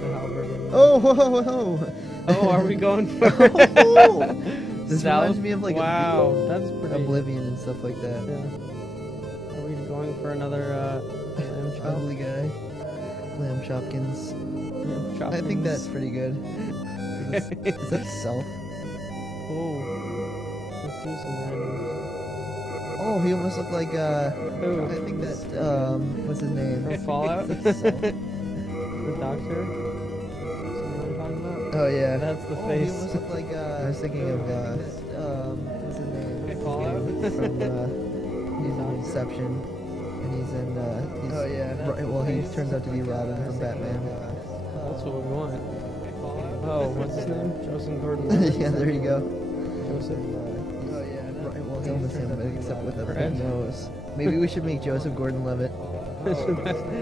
the halberd. Oh, whoa, whoa, whoa. Oh, are we going for This South? reminds me of like wow, that's pretty. Oblivion and stuff like that. Yeah. Are we going for another lamb chop? Ugly guy. Lamb Chopkins. I think that's pretty good. Is that South? Oh, let's do some randoms. Oh, he almost looked like Who? I think that's what's his name? From Fallout? Is that South? The doctor? Is that what I'm talking about? Oh yeah. That's the He face. almost looked like I was thinking of what's his name? Fallout? From he's in Inception, and he's in oh yeah. Well, he turns out to be Robin from Batman. That's what we want. Oh, what's his name? Joseph Gordon. Yeah, there you go. Joseph. Oh yeah. Well, he's almost him, but except with a big nose. Maybe we should make Joseph Gordon-Levitt.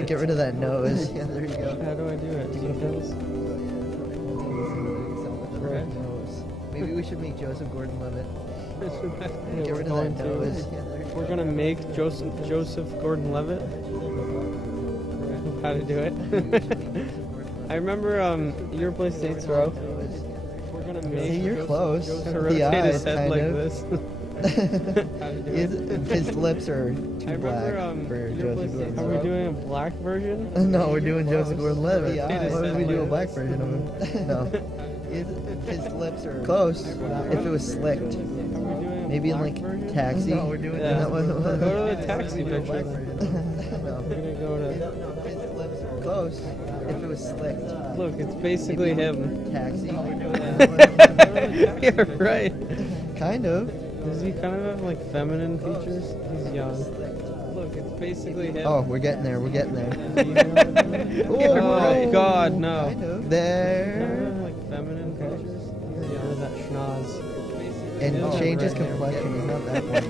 Get rid of that nose. Yeah, there you go. How do I do it? Details? Red. Maybe we should make Joseph Gordon-Levitt. Yeah, Get we're rid of going that to. nose. We're gonna make Joseph Gordon-Levitt. How to do it? I remember you ever play Saints Row. We're gonna make. See, you're close. To The rotate eyes, his head kind like of. this. How to do it? His lips are too I black remember, for you ever play Joseph Saints Row? Are we Gordon-Levitt. doing a black version? No, we're doing Joseph Gordon-Levitt. The eyes. Why would we do a black version of him? No. His lips are close. If it was slicked. Maybe in like Taxi. No, we're doing that one. Go to the Taxi picture. No. We're gonna go to. His lips are close. If it was slicked. Look, it's basically him. Taxi. You're right. Kind of. Does he kind of have like feminine features? He's young. Look, it's basically him. Oh, we're getting there. We're getting there. Oh God, no. Kind of. Kind of There. have, like feminine features. He's young. That schnoz. And Oh, change his right. complexion. He's not that white.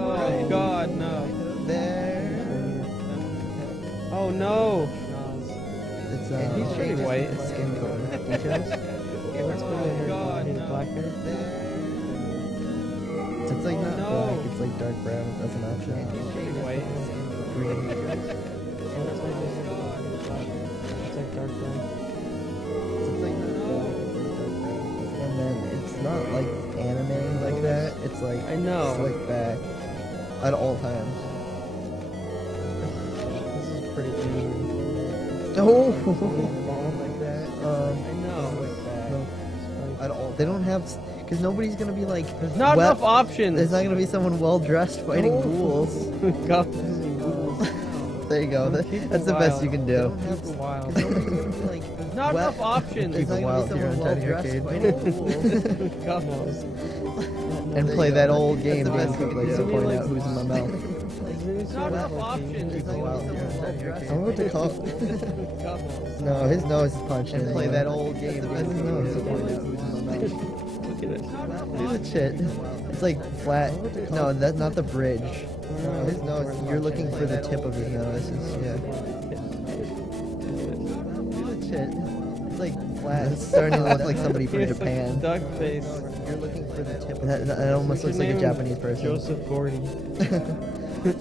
Oh God, no. There. Oh no. It's He's pretty changes white. his skin color. Details. What's going on? God, His no. black hair. It's like not No. black. It's like dark brown. That's an option. Pretty white. Green. It's like dark brown. It's like not black. It's like dark brown. And then it's not like anime like that. It's like I know. slick back at all times. This is pretty easy. Oh, like that. I know. Slick back. At all. They don't have, because nobody's gonna be like. There's not well- enough options. There's not gonna be someone well dressed fighting ghouls. There you go. That's the best you can do. Keep it wild. Like, There's not enough options. Keep it wild here on TinyArcade. And play that old game. That's the best Game you like can to do. point out who's in my mouth. There's not enough options. Keep it wild here on TinyArcade. I'm about to call. No, his nose is punched. And play that old game. His nose to point out who's in my mouth. Look at it. Look at that shit. It's like flat. No, that's not the bridge. No, his nose. You're looking for the tip of his nose. Yeah. Look at that shit. It's like flat. It's starting to look like somebody from It's like Japan. duck face. You're looking for the tip. That almost looks like a Japanese person. Joseph Gordy.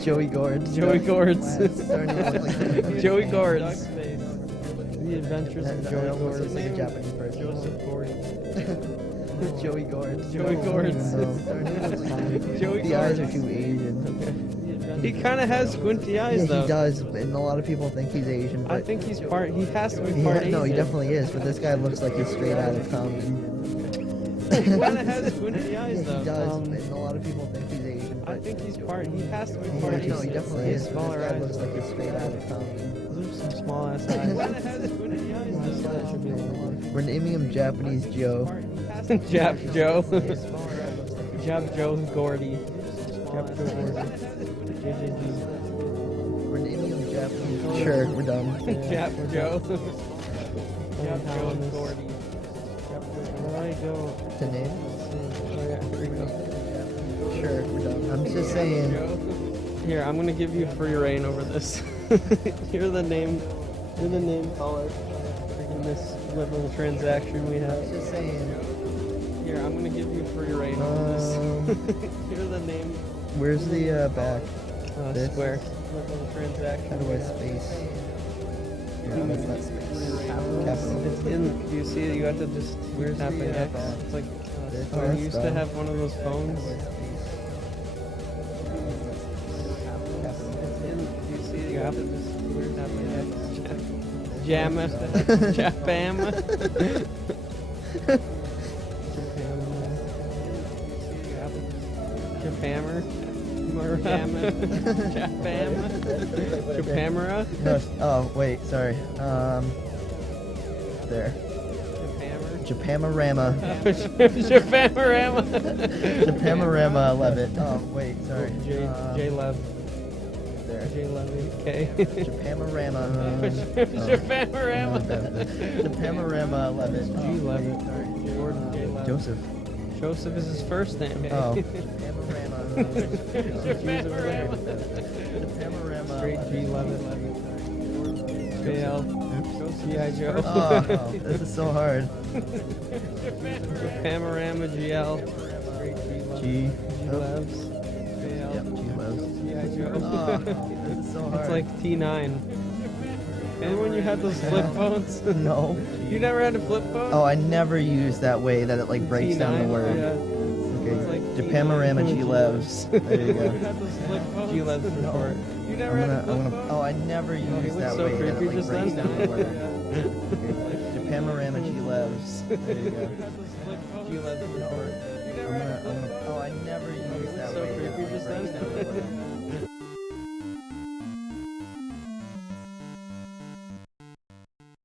Joey Gords. Joey Gords. It's starting to look like somebody Joey from Gords. The Adventures of That Joey almost Gords. looks like a Japanese person. Joseph Gordy. Joey Gords. Joey Gords. Joey The eyes are Gords. too Asian. He kind of has squinty eyes, Yeah, though. he does, and a lot of people think he's Asian. But I think he's part. He has to be part Asian. no, he definitely is. But this guy looks like he's straight out of Compton. He kind of has squinty eyes, Yeah, though. he does, and a lot of people think he's Asian. I But think he's part. He has to be part Asian. no, he definitely is. But Smaller this guy eyes. looks like he's straight out of Compton. Those are some small ass eyes. He kind of has squinty eyes. though. That should be a We're naming him Japanese Joe. Jap Joe. Jap Joe Gordy. Jap Joe Gordy. JJG. We're naming him Japanese. Sure, we're done. Jap Joe. Jap Joe Gordy. Where do I go? To name? Oh, yeah, here we go. Sure, we're done. I'm just saying. Here, I'm gonna give you free reign over this. You're the name caller in this little transaction we I'm have. just saying. Here, I'm gonna give you free reign over this. You're the name Where's the back? This? square. Little transaction. How do I space? No, that's not space. Do you see it? You have to just Where's tap the, an X. back? It's like This when one? you used to have one of those phones. Do you see it? You have to just tap an X. Jamma. Japama. Japammer. Japamera. No, oh, wait, sorry. There. Japamarama. Japamarama. Japamarama 11. Oh, wait, sorry. J-Lev. There. J-Lev. K. Japamarama. Japamarama. Japamarama 11. G-Lev. Sorry. Jordan J-Lev. Joseph is his first name. Oh. Japamarama. Straight G-Lev. JL. G.I. Joe. Oh, this is so hard. Panorama GL. G. G-Levs. Yep, G-Levs. G.I. Joe. Oh, this is so hard. It's like T9. Remember when you had those flip phones? No. You never had a flip phone? Oh, I never used that way that it like breaks down the T9? word. Yeah. Okay. It's like Japamarama G-Levs. There you You go. had those flip phones? G-Levs for short. You never had a flip phone? Oh, I never used that so way that it creepy like just breaks then. down the word. Japamarama G-Levs. There you go. G-Levs for short. Oh, I never used that so way that creepy it just breaks then. down the word.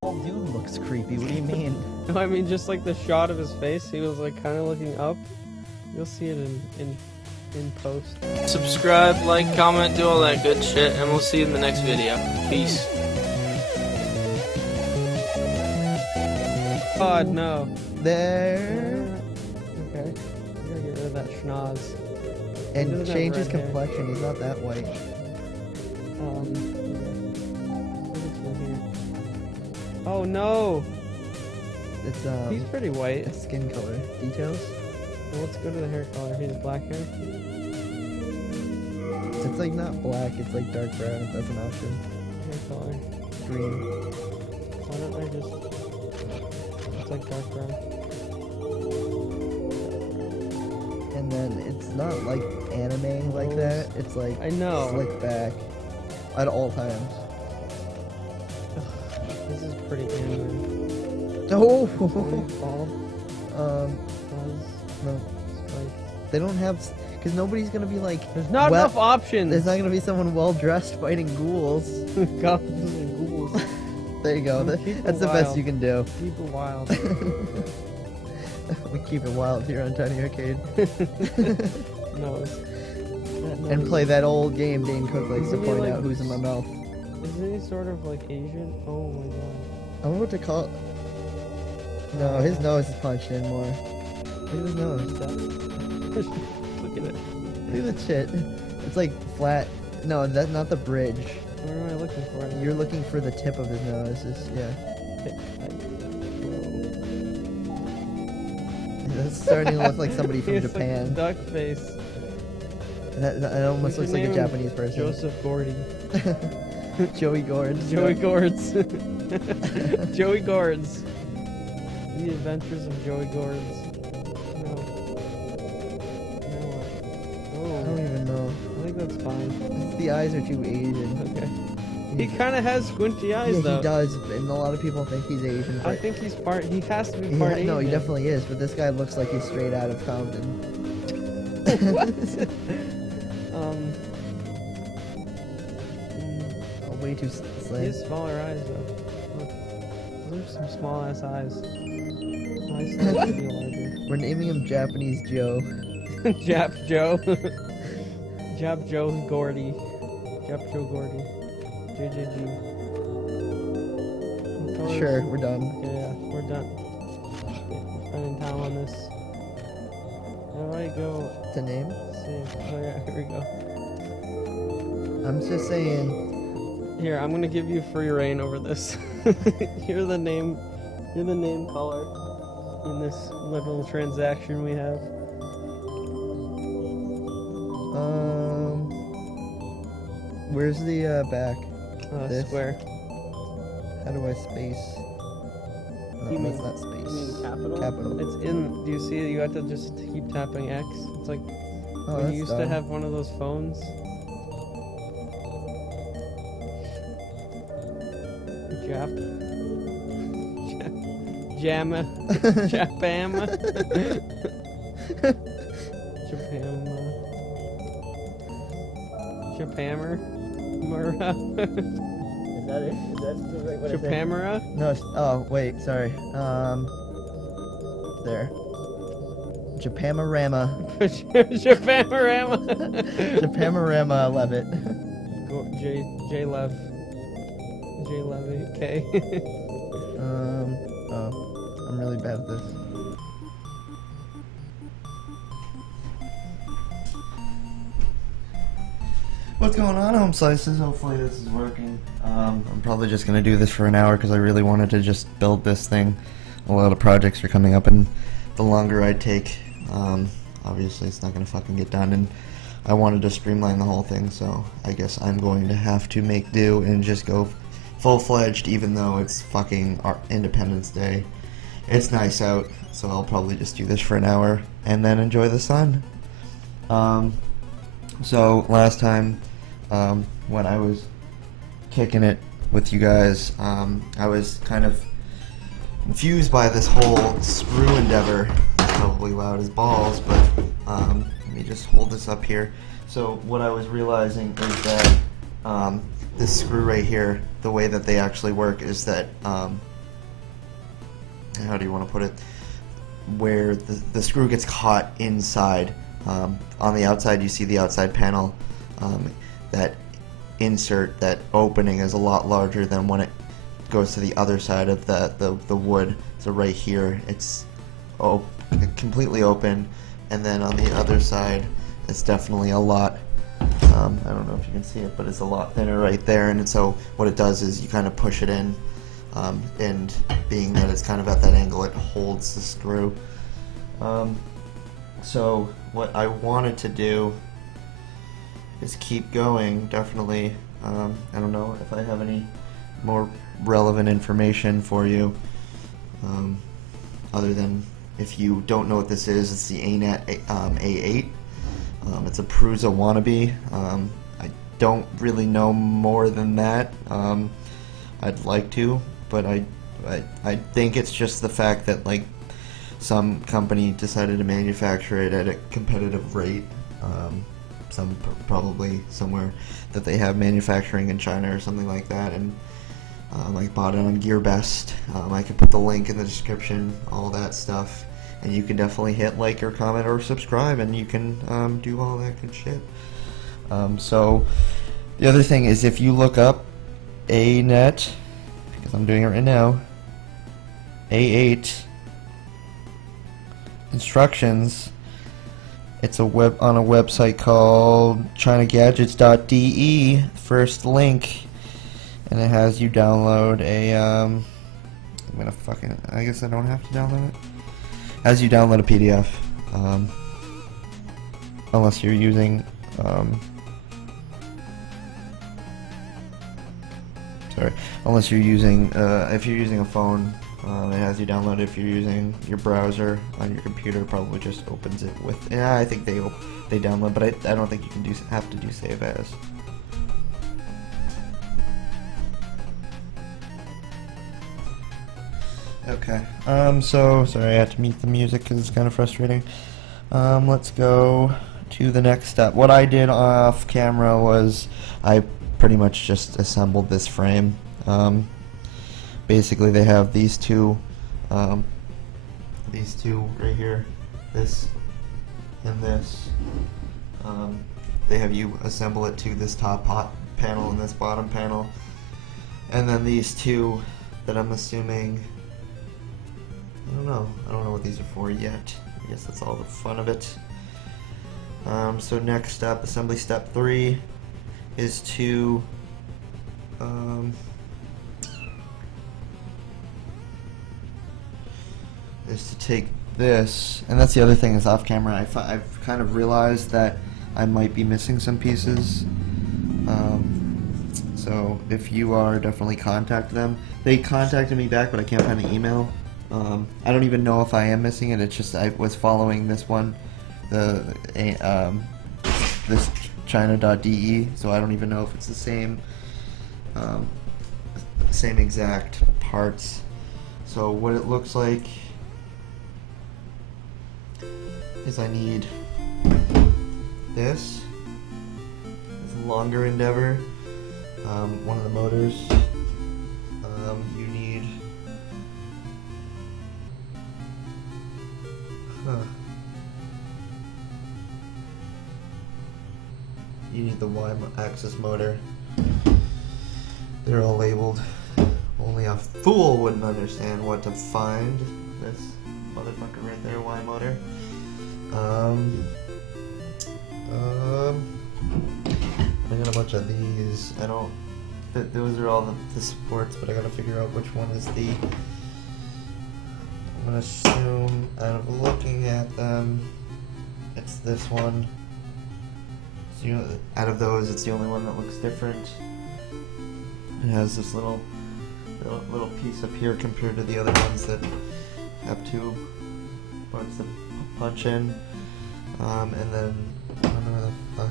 Dude looks creepy. What do you mean? No, I mean just like the shot of his face. He was like kind of looking up. You'll see it in post. Subscribe, like, comment, do all that good shit, and we'll see you in the next video. Peace. God, no. There. Okay. You gotta get rid of that schnoz. He And doesn't have change his red hair. complexion. He's not that white. What's in here? Oh no! It's He's pretty white. skin color details. Well, let's go to the hair color. He has black hair. It's like not black. It's like dark brown. If that's an option. Hair color. Green. Why don't I just? It's like dark brown. And then it's not like anime like that. It's like I know. slick back at all times. This is pretty anime. Oh. Bald. Buzz. No. Spike. They don't have, because nobody's gonna be like. There's not well- enough options. There's not gonna be someone well dressed fighting ghouls. Goblins and ghouls. There you go. Keep it That's the best wild. you can do. Keep it wild. We keep it wild here on TinyArcade. Nose. And play that old game Dane Cook likes to Isn't he, point like, out who's in my mouth. Isn't he sort of like Asian? Oh my god. I don't know what to call. No, his nose is punched in more. Look at his nose. Look at it. Look at the shit. It's like flat. No, that's not the bridge. Where am I looking for? You're looking for the tip of his nose. Yeah. That's starting to look like somebody from He has, Japan. Like, duck face. That almost We looks should like a name him Japanese person. Joseph Gordy. Joey Gourds. Joey Gourds. Joey Gourds. The Adventures of Joey Gourds. No. I don't Oh, even know. I think that's fine. The eyes are too Asian. Okay. He kind of has squinty eyes, Yeah, though. he does, and a lot of people think he's Asian. I But think he's part. He has to be part Asian. no, he definitely is. But this guy looks like he's straight out of Compton. What? Oh, way too He slim. has smaller eyes, though. Look. Those are some small ass eyes. Eyes should be larger. We're naming him Japanese Joe. Jap Joe. Jap Joe Gordy. Jap Joe Gordy. JJG. Sure, we're done. Okay, yeah, we're done. Spending time on this. How do I go? To name? See. Oh yeah, here we go. I'm just saying. Here, I'm gonna give you free reign over this. You're the name caller in this little transaction we have. Where's the back? This? Square. How do I space? No, You that's mean- not space. You mean capital? Capital. It's in. Do you see it? You have to just keep tapping X. It's like Oh, when that's you used to dumb. have one of those phones. Jap. Jamma. Japama. Japama. Japammer. Mura. Is that it? Is that like what I said? Japamera. No. Oh, wait. Sorry. There. Japamarama. Japamarama. Japamarama. I love it. J Lev. J Levy. K. Oh, I'm really bad at this. What's going on, Home Slices? Hopefully this is working. I'm probably just gonna do this for an hour because I really wanted to just build this thing. A lot of projects are coming up, and the longer I take, obviously it's not gonna fucking get done. And I wanted to streamline the whole thing, so I guess I'm going to have to make do and just go full-fledged, even though it's fucking Independence Day. It's nice out, so I'll probably just do this for an hour and then enjoy the sun. So last time, when I was kicking it with you guys, I was kind of confused by this whole screw endeavor. It's probably loud as balls, but let me just hold this up here. So what I was realizing is that this screw right here, the way that they actually work is that, how do you want to put it, where the screw gets caught inside. On the outside you see the outside panel, that insert, that opening is a lot larger than when it goes to the other side of the wood. So right here it's completely open, and then on the other side it's definitely a lot, I don't know if you can see it, but it's a lot thinner right there. And so what it does is you kind of push it in, and being that it's kind of at that angle, it holds the screw. So what I wanted to do is keep going, definitely. I don't know if I have any more relevant information for you, other than, if you don't know what this is, it's the Anet A8. It's a Prusa wannabe. I don't really know more than that. I'd like to, but I think it's just the fact that, like, some company decided to manufacture it at a competitive rate. Probably somewhere that they have manufacturing in China or something like that, and I bought it on GearBest. I can put the link in the description, all that stuff, and you can definitely hit like or comment or subscribe, and you can do all that good shit. So the other thing is, if you look up Anet, because I'm doing it right now, A8 instructions, it's a on a website called ChinaGadgets.de, first link, and it has you download a I guess I don't have to download it. Has you download a PDF, unless you're using unless you're using if you're using a phone, it has you download it. If you're using your browser on your computer, probably just opens it with. Yeah, I think they download, but I don't think you can have to do save as. Okay. So sorry, I had to mute the music because it's kind of frustrating. Let's go to the next step. What I did off camera was I pretty much just assembled this frame. Basically, they have these two right here, this and this. They have you assemble it to this top panel and this bottom panel, and then these two that I'm assuming, I don't know what these are for yet. I guess that's all the fun of it. So next step, assembly step 3, is to take this, and that's the other thing is off camera. I've kind of realized that I might be missing some pieces. So if you are, definitely contact them. They contacted me back, but I can't find the email. I don't even know if I am missing it. It's just I was following this one, this China.de, so I don't even know if it's the same exact parts. So what it looks like is I need this. It's a longer endeavor. One of the motors. You need. You need the Y-axis motor. They're all labeled. Only a fool wouldn't understand what to find. This motherfucker right there, Y motor. I got a bunch of these. I don't. Those are all the supports, but I gotta figure out which one is the. I'm gonna assume, out of looking at them, it's this one. So, you know, out of those, it's the only one that looks different. It has this little piece up here compared to the other ones that have two parts to punch in. And then I don't know where the fuck.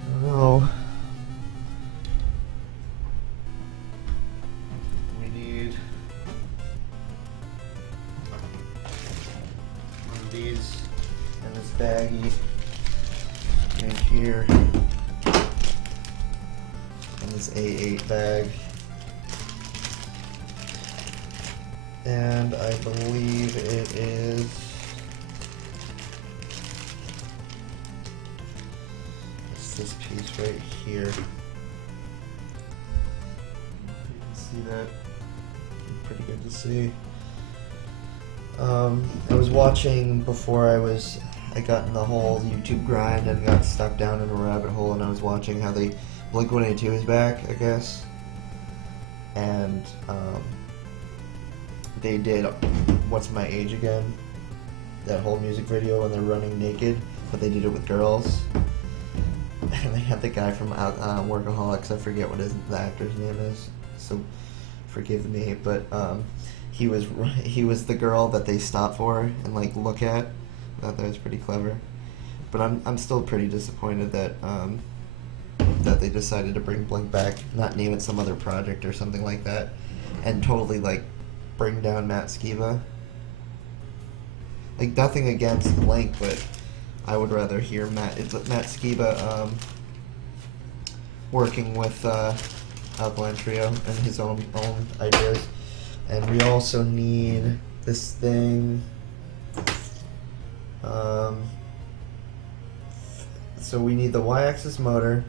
I don't know. We need one of these and this baggie right here. And this A8 bag. And I believe it is this piece right here. You can see that. Pretty good to see. I was watching before I got in the whole YouTube grind and got stuck down in a rabbit hole, and I was watching how they Blink-182 is back, I guess, and they did What's My Age Again, that whole music video when they're running naked, but they did it with girls. And they had the guy from Workaholics, I forget what the actor's name is, so forgive me, but he was the girl that they stopped for and like look at. I thought that was pretty clever, but I'm still pretty disappointed that that they decided to bring Blink back, not name it some other project or something like that, and totally like bring down Matt Skiba. Like, nothing against Blink, but I would rather hear Matt Skiba working with Alkaline Trio and his own ideas. And we also need this thing. So we need the Y-axis motor.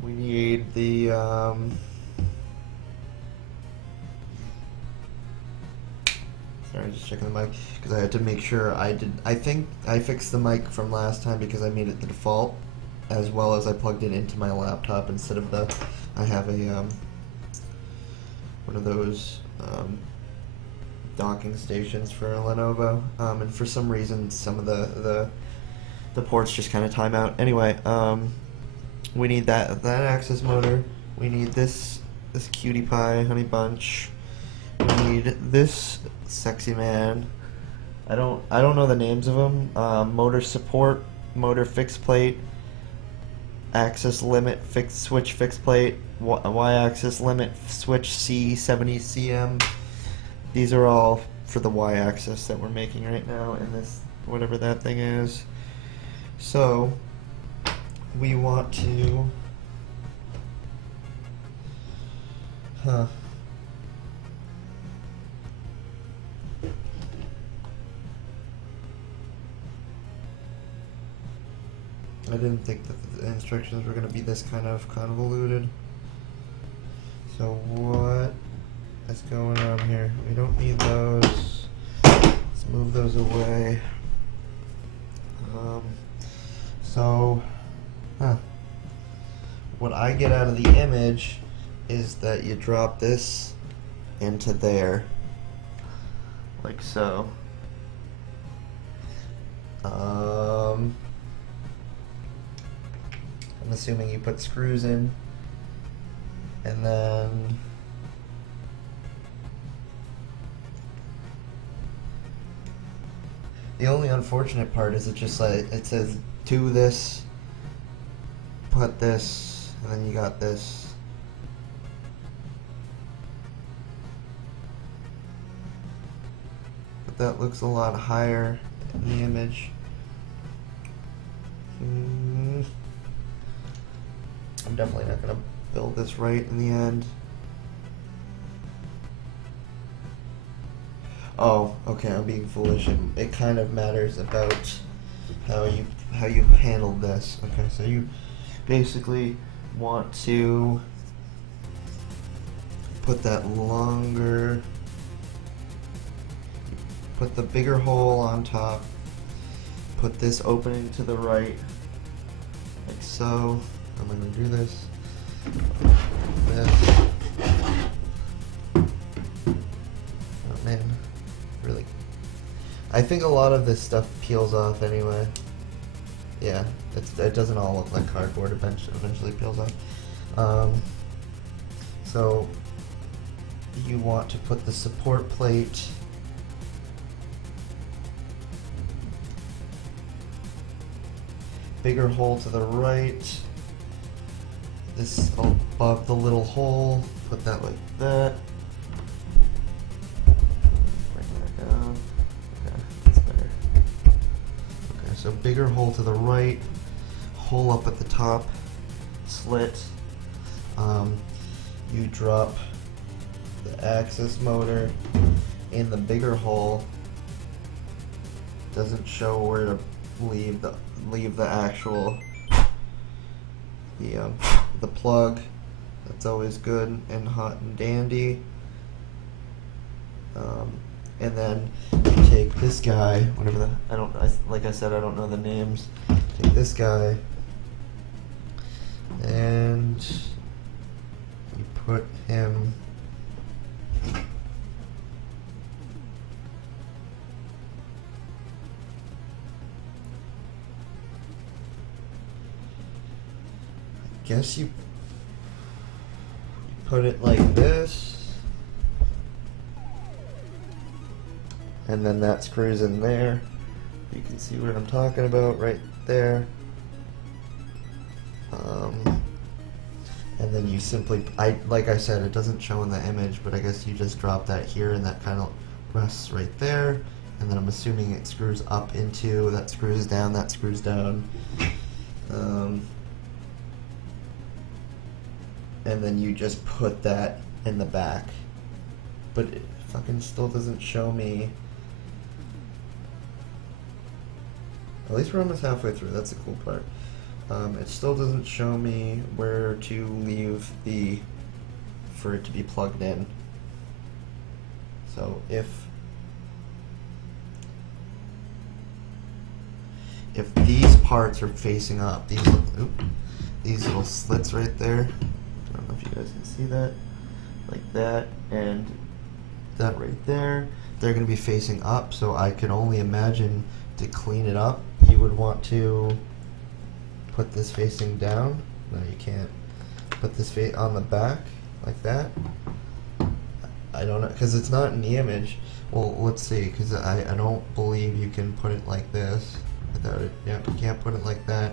We need the sorry, just checking the mic because I had to make sure I think I fixed the mic from last time because I made it the default, as well as I plugged it into my laptop instead of I have a one of those docking stations for a Lenovo, and for some reason some of the ports just kind of time out. Anyway, we need that access motor. We need this cutie pie honey bunch. We need this sexy man. I don't know the names of them. Motor support, motor fixed plate, axis limit switch fixed plate, y-axis limit switch C70CM. These are all for the y-axis that we're making right now in this whatever that thing is. So we want to I didn't think that the instructions were going to be this kind of convoluted. So what is going on here? We don't need those. Let's move those away. What I get out of the image is that you drop this into there, like so. I'm assuming you put screws in, and then The only unfortunate part is it just like it says do this, put this, and then you got this. But that looks a lot higher in the image. I'm definitely not gonna build this right in the end. Oh, okay, I'm being foolish. It kind of matters about how you handled this. Okay, so you basically want to put that longer, put the bigger hole on top, put this opening to the right, like so. I'm gonna do this. This. Oh man. Really, I think a lot of this stuff peels off anyway. Yeah, it doesn't all look like cardboard. Eventually peels off. So you want to put the support plate bigger hole to the right. This above the little hole. Put that like that. So bigger hole to the right, hole up at the top, slit. You drop the axis motor in the bigger hole. Doesn't show where to leave the actual the plug. That's always good and hot and dandy. And then you take this guy, whatever like I said, I don't know the names. Take this guy, and you put him I guess you put it like this. And then that screws in there. You can see what I'm talking about right there. And then you simply, like I said, it doesn't show in the image, but I guess you just drop that here and that kind of rests right there. And then I'm assuming it screws up into, that screws down, that screws down. And then you just put that in the back. But it fucking still doesn't show me. At least we're almost halfway through, that's the cool part. It still doesn't show me where to leave for it to be plugged in. So if these parts are facing up, these little slits right there, I don't know if you guys can see that, like that, and that right there, they're going to be facing up, so I can only imagine to clean it up, you would want to put this facing down. No, you can't. Put this on the back, like that. I don't know, because it's not in the image. Well, let's see, because I don't believe you can put it like this without it. Yeah, you can't put it like that,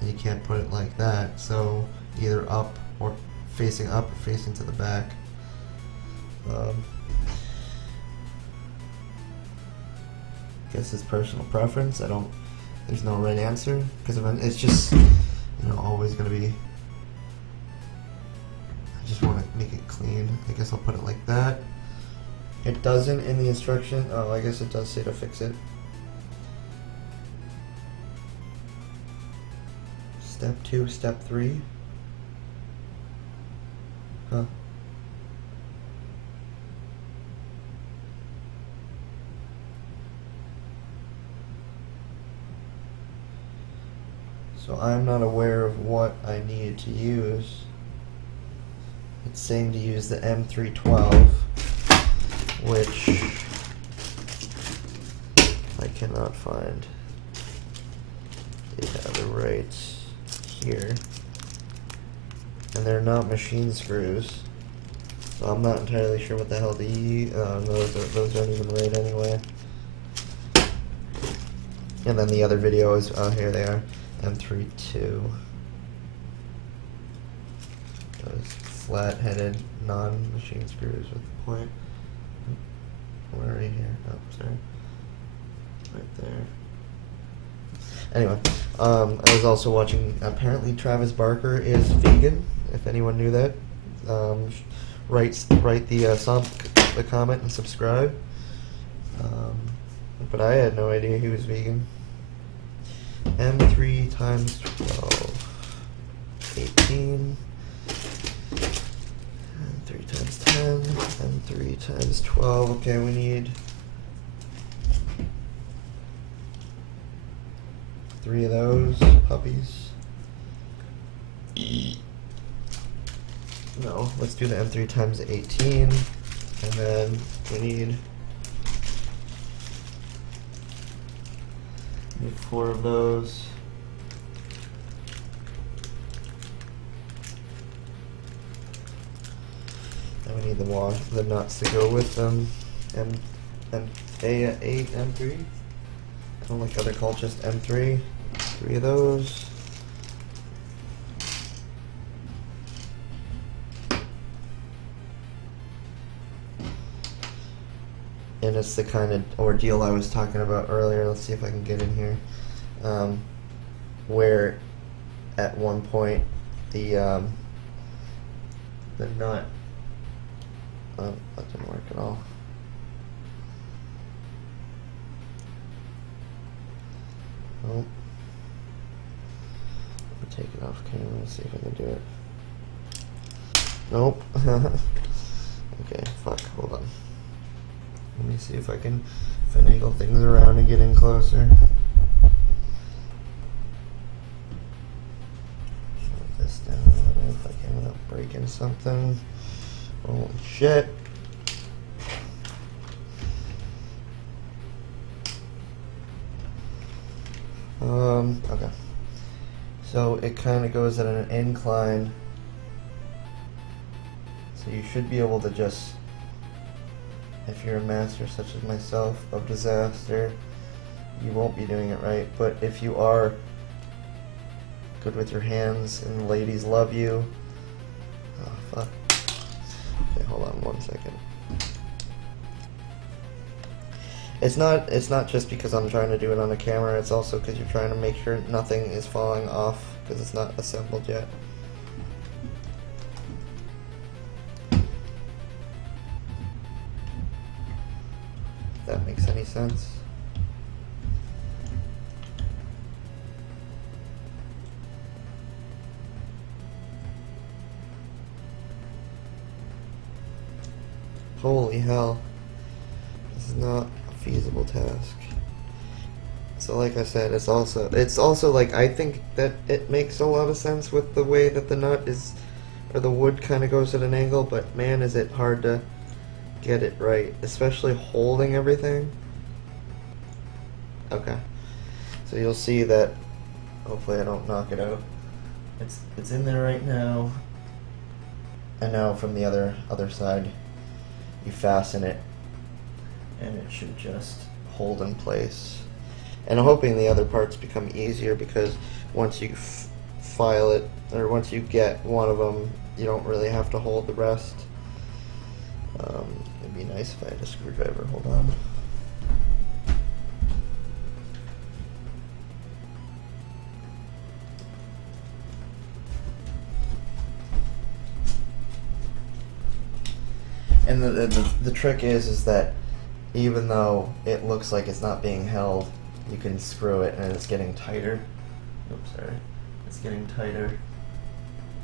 and you can't put it like that. So either up or facing up or facing to the back. Guess it's personal preference. There's no right answer, because it's just, always gonna be. I just want to make it clean. I guess I'll put it like that. It doesn't in the instruction. Oh, I guess it does say to fix it. Step 2, step 3. Huh. So I'm not aware of what I needed to use. It's saying to use the M312, which I cannot find. They have it right here. And they're not machine screws. So I'm not entirely sure what the hell those aren't even right anyway. And then the other videos, here they are, M32. Those flat-headed, non-machine screws with the point. Where are you here? Oh, sorry. Right there. Anyway, I was also watching, apparently Travis Barker is vegan, if anyone knew that. Write the comment and subscribe. But I had no idea he was vegan. M3 times 12. 18. And 3 times 10. And 3 times 12. Okay, we need 3 of those puppies. No, let's do the M3 times 18. And then we need 4 of those. And we need the nuts to go with them. A8, M3. I don't like how they're called just M3. 3 of those. And it's the kind of ordeal I was talking about earlier. Let's see if I can get in here. Where at one point the nut that didn't work at all. Nope. I'll take it off camera and see if I can do it. Nope. Okay, fuck, hold on. Let me see if I can finagle things around and get in closer. Shut this down a little if I can without breaking something. Holy shit. Okay. So it kind of goes at an incline. So you should be able to just, if you're a master such as myself of disaster, you won't be doing it right. But if you are good with your hands and the ladies love you, oh fuck. Okay, hold on 1 second. It's not just because I'm trying to do it on a camera, it's also because you're trying to make sure nothing is falling off because it's not assembled yet. If that makes any sense. Holy hell. This is not a feasible task. So like I said, it's also like, I think that it makes a lot of sense with the way that the nut is, or the wood kind of goes at an angle, but man is it hard to get it right, especially holding everything. Okay. So you'll see that, hopefully I don't knock it out. It's in there right now. And now from the other side, you fasten it, and it should just hold in place. And I'm hoping the other parts become easier because once you file it, or once you get one of them, you don't really have to hold the rest. It'd be nice if I had a screwdriver. Hold on. And the trick is that even though it looks like it's not being held, you can screw it and it's getting tighter. Oops, sorry. It's getting tighter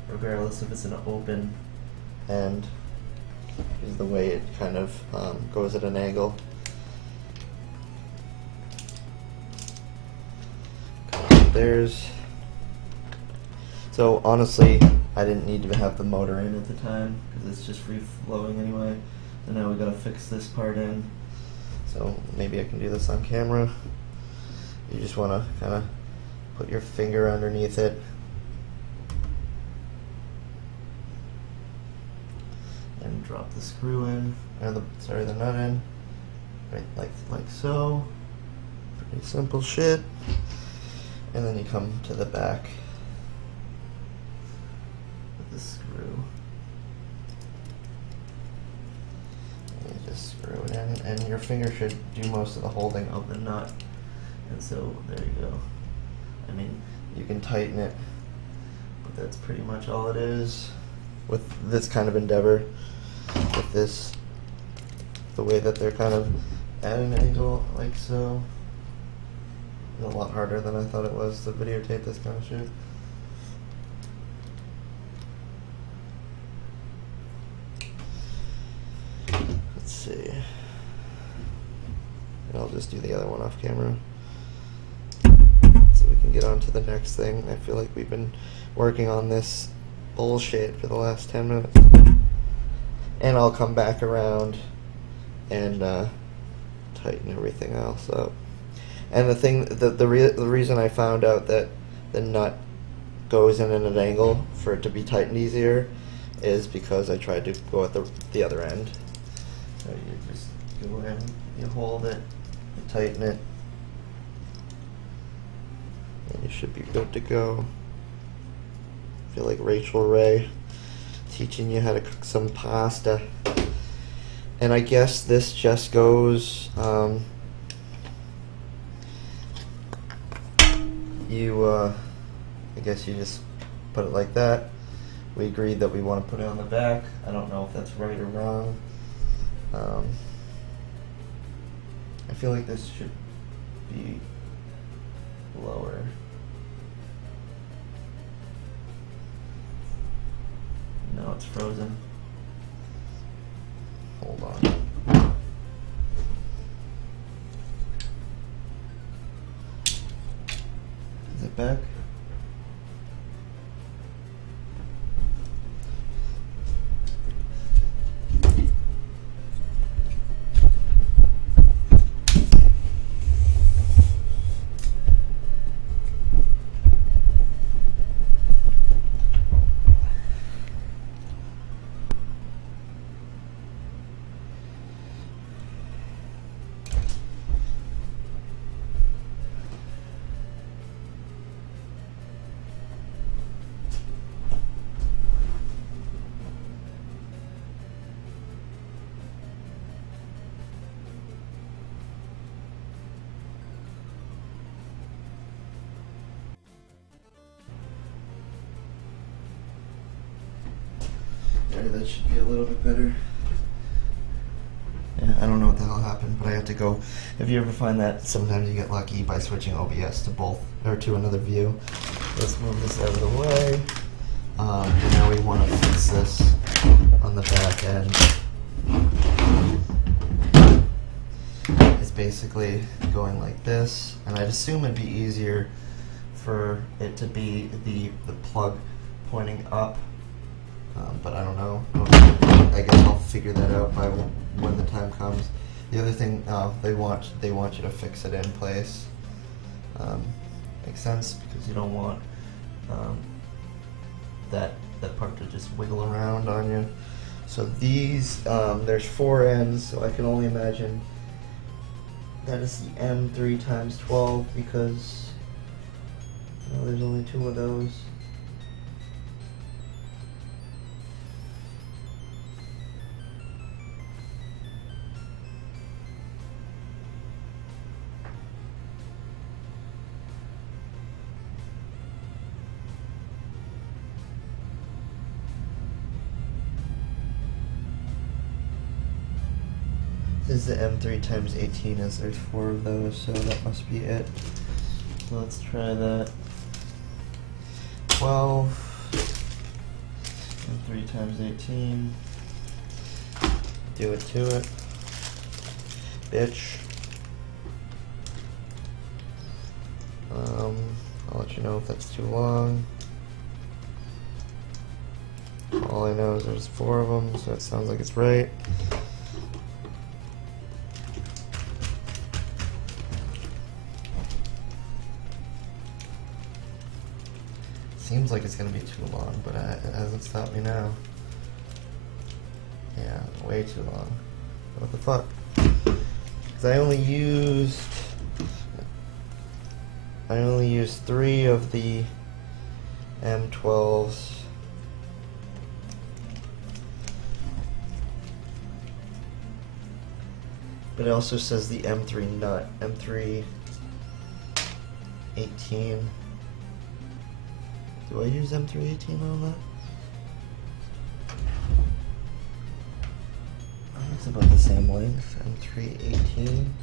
regardless if it's an open end, is the way it kind of goes at an angle. So honestly, I didn't need to have the motor in at the time because it's just free flowing anyway. So now we gotta fix this part in. So maybe I can do this on camera. You just wanna kind of put your finger underneath it and drop the screw in, or the nut in, right, like so. Pretty simple shit. And then you come to the back with the screw. And you just screw it in, and your finger should do most of the holding of the nut. And so there you go. I mean, you can tighten it, but that's pretty much all it is with this kind of endeavor. With this, the way that they're kind of at an angle like so. It's a lot harder than I thought it was to videotape this kind of shit. Let's see. I'll just do the other one off camera so we can get on to the next thing. I feel like we've been working on this bullshit for the last 10 minutes. And I'll come back around and tighten everything else up. And the reason I found out that the nut goes in at an angle for it to be tightened easier is because I tried to go at the other end. So you just go in, you hold it, you tighten it, and you should be good to go. I feel like Rachel Ray teaching you how to cook some pasta. And I guess this just goes, I guess you just put it like that. We agreed that we want to put it on the back. I don't know if that's right or wrong. I feel like this should be lower. No, it's frozen. Hold on. Is it back? That should be a little bit better. Yeah, I don't know what the hell happened, but I have to go. If you ever find that, sometimes you get lucky by switching OBS to both, or to another view. Let's move this out of the way. And now we want to fix this on the back end. It's basically going like this, and I'd assume it'd be easier for it to be the plug pointing up. But I don't know. I guess I'll figure that out by when the time comes. The other thing, they want you to fix it in place. Makes sense, because you don't want that part to just wiggle around on you. So these, there's 4 ends, so I can only imagine that is the M3 times 12 because there's only 2 of those. This is the M3 times 18, as there's 4 of those, so that must be it. So let's try that. 12. M3 times 18. Do it to it. Bitch. I'll let you know if that's too long. All I know is there's 4 of them, so it sounds like it's right. Seems like it's gonna be too long, but it hasn't stopped me now. Yeah, way too long. What the fuck? Because I only used I only used 3 of the M12s. But it also says the M3 nut, M3 18. Do I use M3 18 on that? I think it's about the same length, M3 18.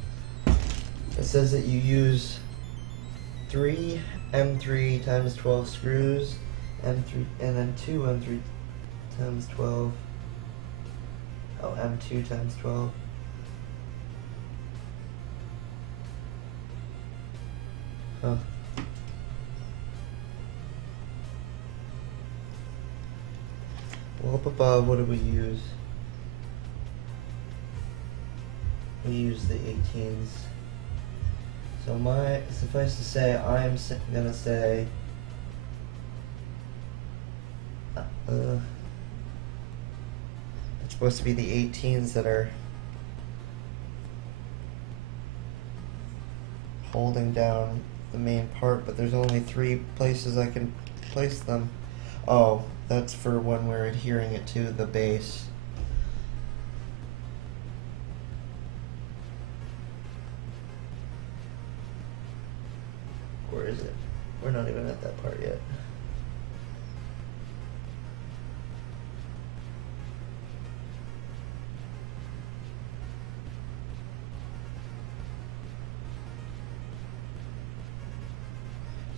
It says that you use 3 M3 times 12 screws, M3, and then 2 M3 times 12. Oh, M2 times 12. Huh. Well, up above, what do we use? We use the 18s. So suffice to say, I am gonna say, it's supposed to be the 18s that are holding down the main part, but there's only 3 places I can place them. Oh, that's for when we're adhering it to the base. Where is it? We're not even at that part yet.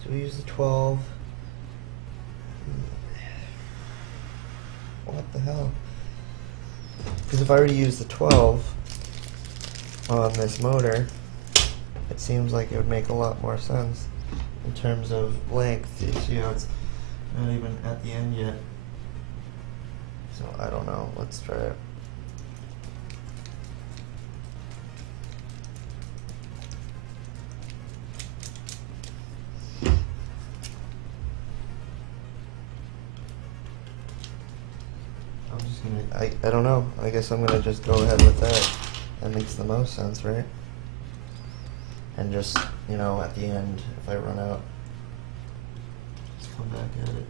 So we use the 12. What the hell? Because if I were to use the 12 on this motor, it seems like it would make a lot more sense in terms of length. You see how it's not even at the end yet. So I don't know. Let's try it. I don't know. I guess I'm gonna just go ahead with that. That makes the most sense, right? And just, you know, at the end, if I run out, just come back at it.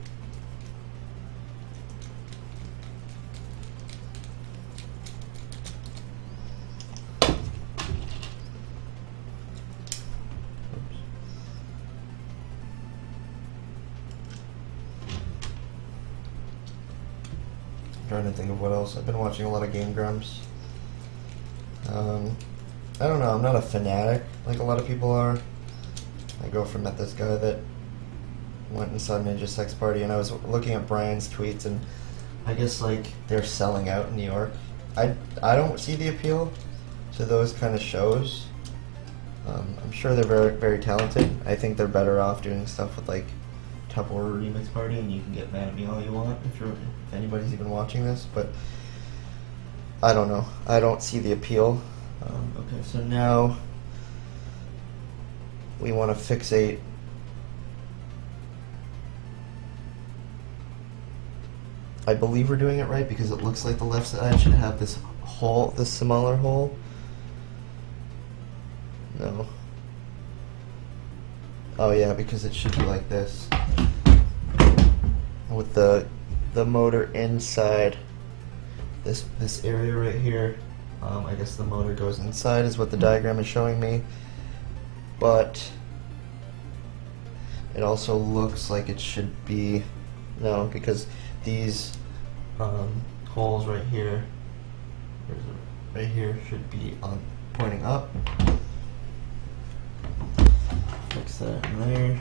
Trying to think of what else. I've been watching a lot of Game Grumps. I don't know, I'm not a fanatic like a lot of people are. I go from met this guy that went and saw Ninja Sex Party, and I was looking at Brian's tweets, and I guess like they're selling out in New York. I don't see the appeal to those kind of shows. I'm sure they're very, very talented. I think they're better off doing stuff with like Tupperware Remix Party, and you can get mad at me all you want if anybody's even watching this, but I don't know. I don't see the appeal. Okay, so now we want to fixate I believe we're doing it right because it looks like the left side should have this hole, this smaller hole. No. Oh yeah, because it should be like this. With the motor inside this area right here. I guess the motor goes inside is what the diagram is showing me. But it also looks like it should be, no, because these holes right here, right here should be pointing up. Fix that in there.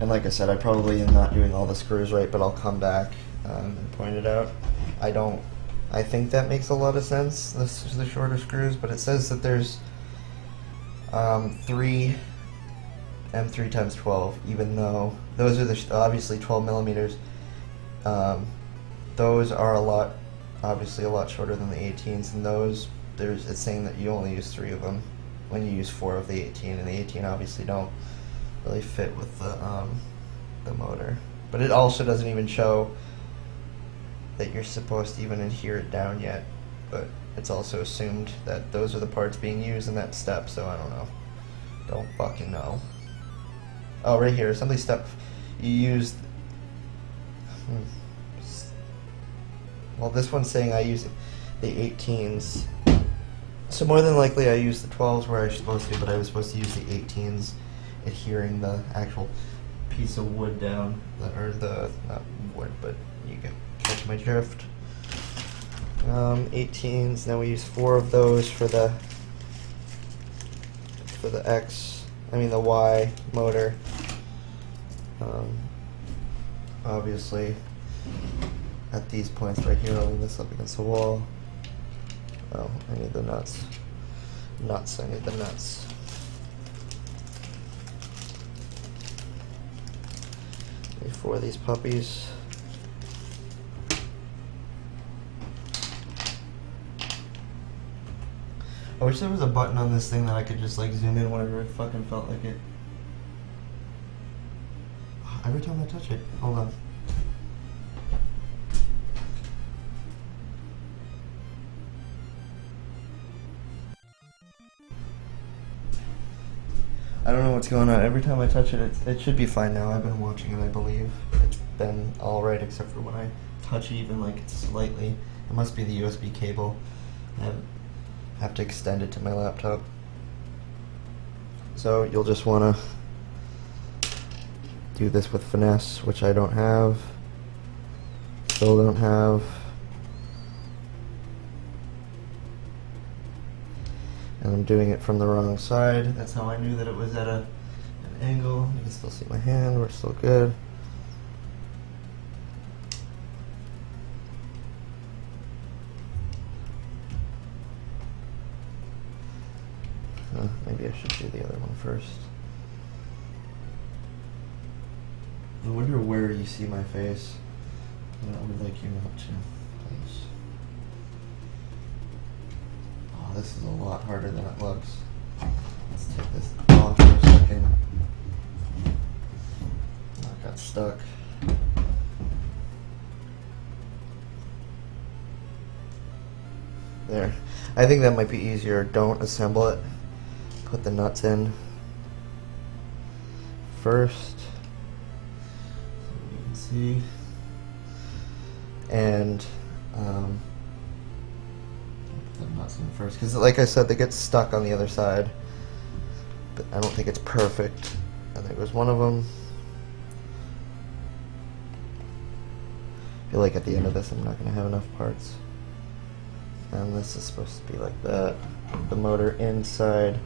And like I said, I probably am not doing all the screws right, but I'll come back and point it out. I think that makes a lot of sense, this is the shorter screws, but it says that there's 3 M3 times 12, even though those are obviously 12 millimeters. Those are obviously a lot shorter than the 18s, and those, it's saying that you only use 3 of them when you use 4 of the 18, and the 18 obviously don't really fit with the motor. But it also doesn't even show that you're supposed to even adhere it down yet, but it's also assumed that those are the parts being used in that step, so I don't know. Don't fucking know. Oh, right here, assembly step. You used. Well, this one's saying I use the 18s. So more than likely I used the 12s where I was supposed to, but I was supposed to use the 18s, adhering the actual piece of wood down, or the, not wood, but you can catch my drift. 18s, now we use 4 of those for the the Y motor. Obviously, at these points right here, I'll lean this up against the wall. Oh, I need the nuts. I need the nuts. Need 4 of these puppies. I wish there was a button on this thing that I could just like zoom in whenever it fucking felt like it. Every time I touch it. Hold on. I don't know what's going on. Every time I touch it, it should be fine now. I've been watching it, I believe. It's been alright except for when I touch it even like slightly. It must be the USB cable. I have to extend it to my laptop. So you'll just want to do this with finesse, which I don't have. Still don't have. And I'm doing it from the wrong side. That's how I knew that it was at an angle. You can still see my hand, we're still good. Maybe I should do the other one first. I wonder where you see my face. I would like you not to, please. Oh, this is a lot harder than it looks. Let's take this off for a second. I got stuck. There. I think that might be easier. Don't assemble it. Put the nuts in first. You can see. And put the nuts in first, because like I said, they get stuck on the other side. But I don't think it's perfect. And there goes one of them. I feel like at the end of this I'm not going to have enough parts. And this is supposed to be like that. The motor inside,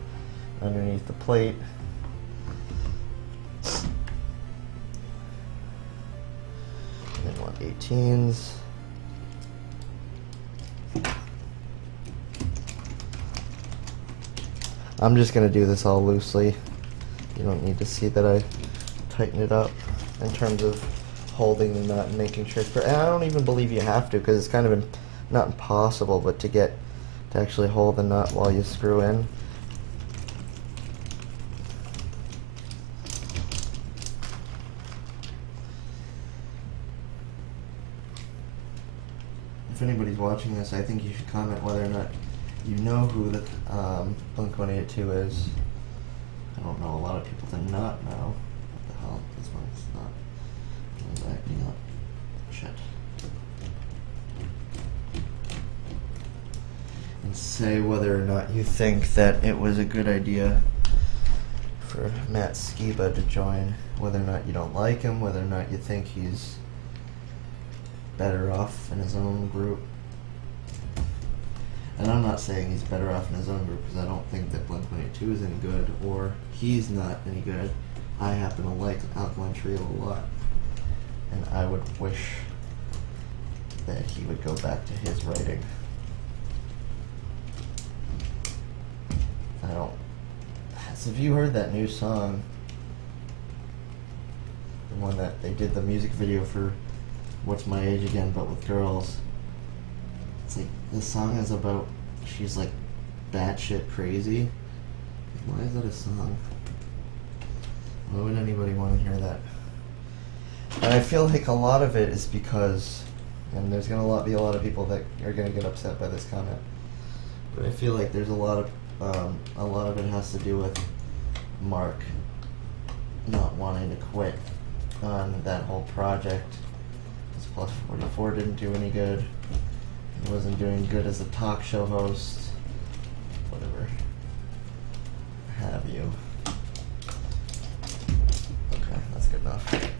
underneath the plate. And then want 18s. I'm just going to do this all loosely. You don't need to see that I tighten it up in terms of holding the nut and making sure it's and I don't even believe you have to, because it's kind of not impossible, but to actually hold the nut while you screw in. If anybody's watching this, I think you should comment whether or not you know who the Blink-182 is. I don't know, a lot of people do not know. What the hell? This one's not acting up. Shit. And say whether or not you think that it was a good idea for Matt Skiba to join. Whether or not you don't like him, whether or not you think he's better off in his own group. And I'm not saying he's better off in his own group, because I don't think that Blink-182 is any good, or he's not any good. I happen to like Alkaline Trio a lot, and I would wish that he would go back to his writing. I don't. So have you heard that new song? The one that they did the music video for What's My Age Again, but with girls. It's like, this song is about, she's like batshit crazy. Why is that a song? Why would anybody want to hear that? And I feel like a lot of it is because, and there's gonna be a lot of people that are gonna get upset by this comment, but I feel like there's a lot of it has to do with Mark not wanting to quit on that whole project. This plus 44 didn't do any good. He wasn't doing good as a talk show host. Whatever have you. Okay, that's good enough.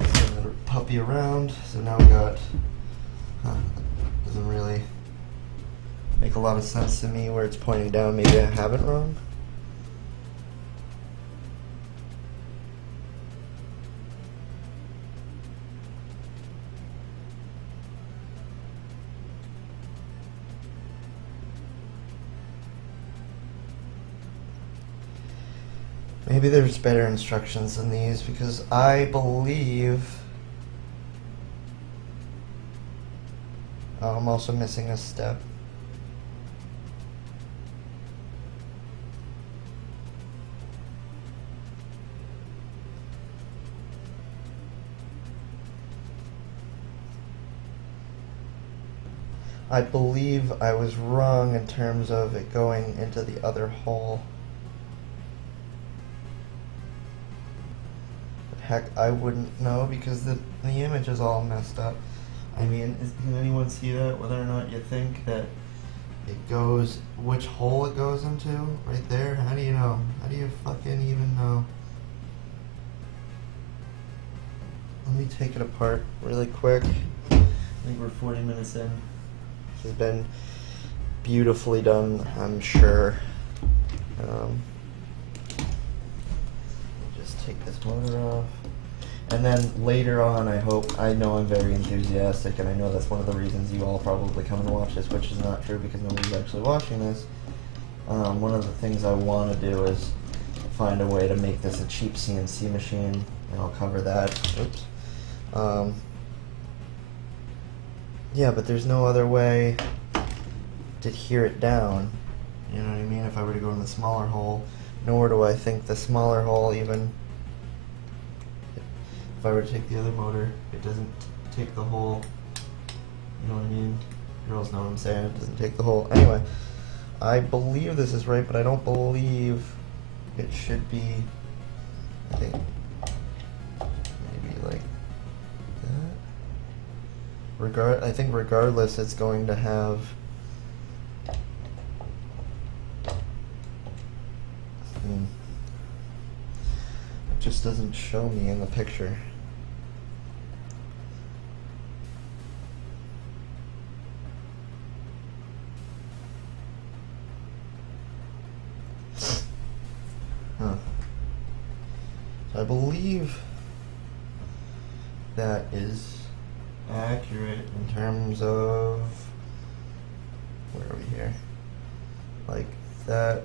Let's turn the puppy around. So now we got, doesn't really make a lot of sense to me where it's pointing down. Maybe I have it wrong. Maybe there's better instructions than these, because I believe I'm also missing a step. I believe I was wrong in terms of it going into the other hole. Heck, I wouldn't know because the image is all messed up. I mean, can anyone see that? Whether or not you think that it goes, which hole it goes into? Right there? How do you know? How do you fucking even know? Let me take it apart really quick. I think we're 40 minutes in. This has been beautifully done, I'm sure. Take this motor off, and then later on I know I'm very enthusiastic, and I know that's one of the reasons you all probably come and watch this, which is not true because nobody's actually watching this. One of the things I want to do is find a way to make this a cheap CNC machine, and I'll cover that. Oops. Yeah, but there's no other way to hear it down, you know what I mean, if I were to go in the smaller hole, nor do I think the smaller hole even, if I were to take the other motor, it doesn't take the hole, you know what I mean? Girls know what I'm saying, it doesn't take the hole. Anyway, I believe this is right, but I don't believe it should be, I think, maybe like that. I think regardless, it's going to have, it just doesn't show me in the picture. Huh. So I believe that is accurate in terms of, where are we here? Like that.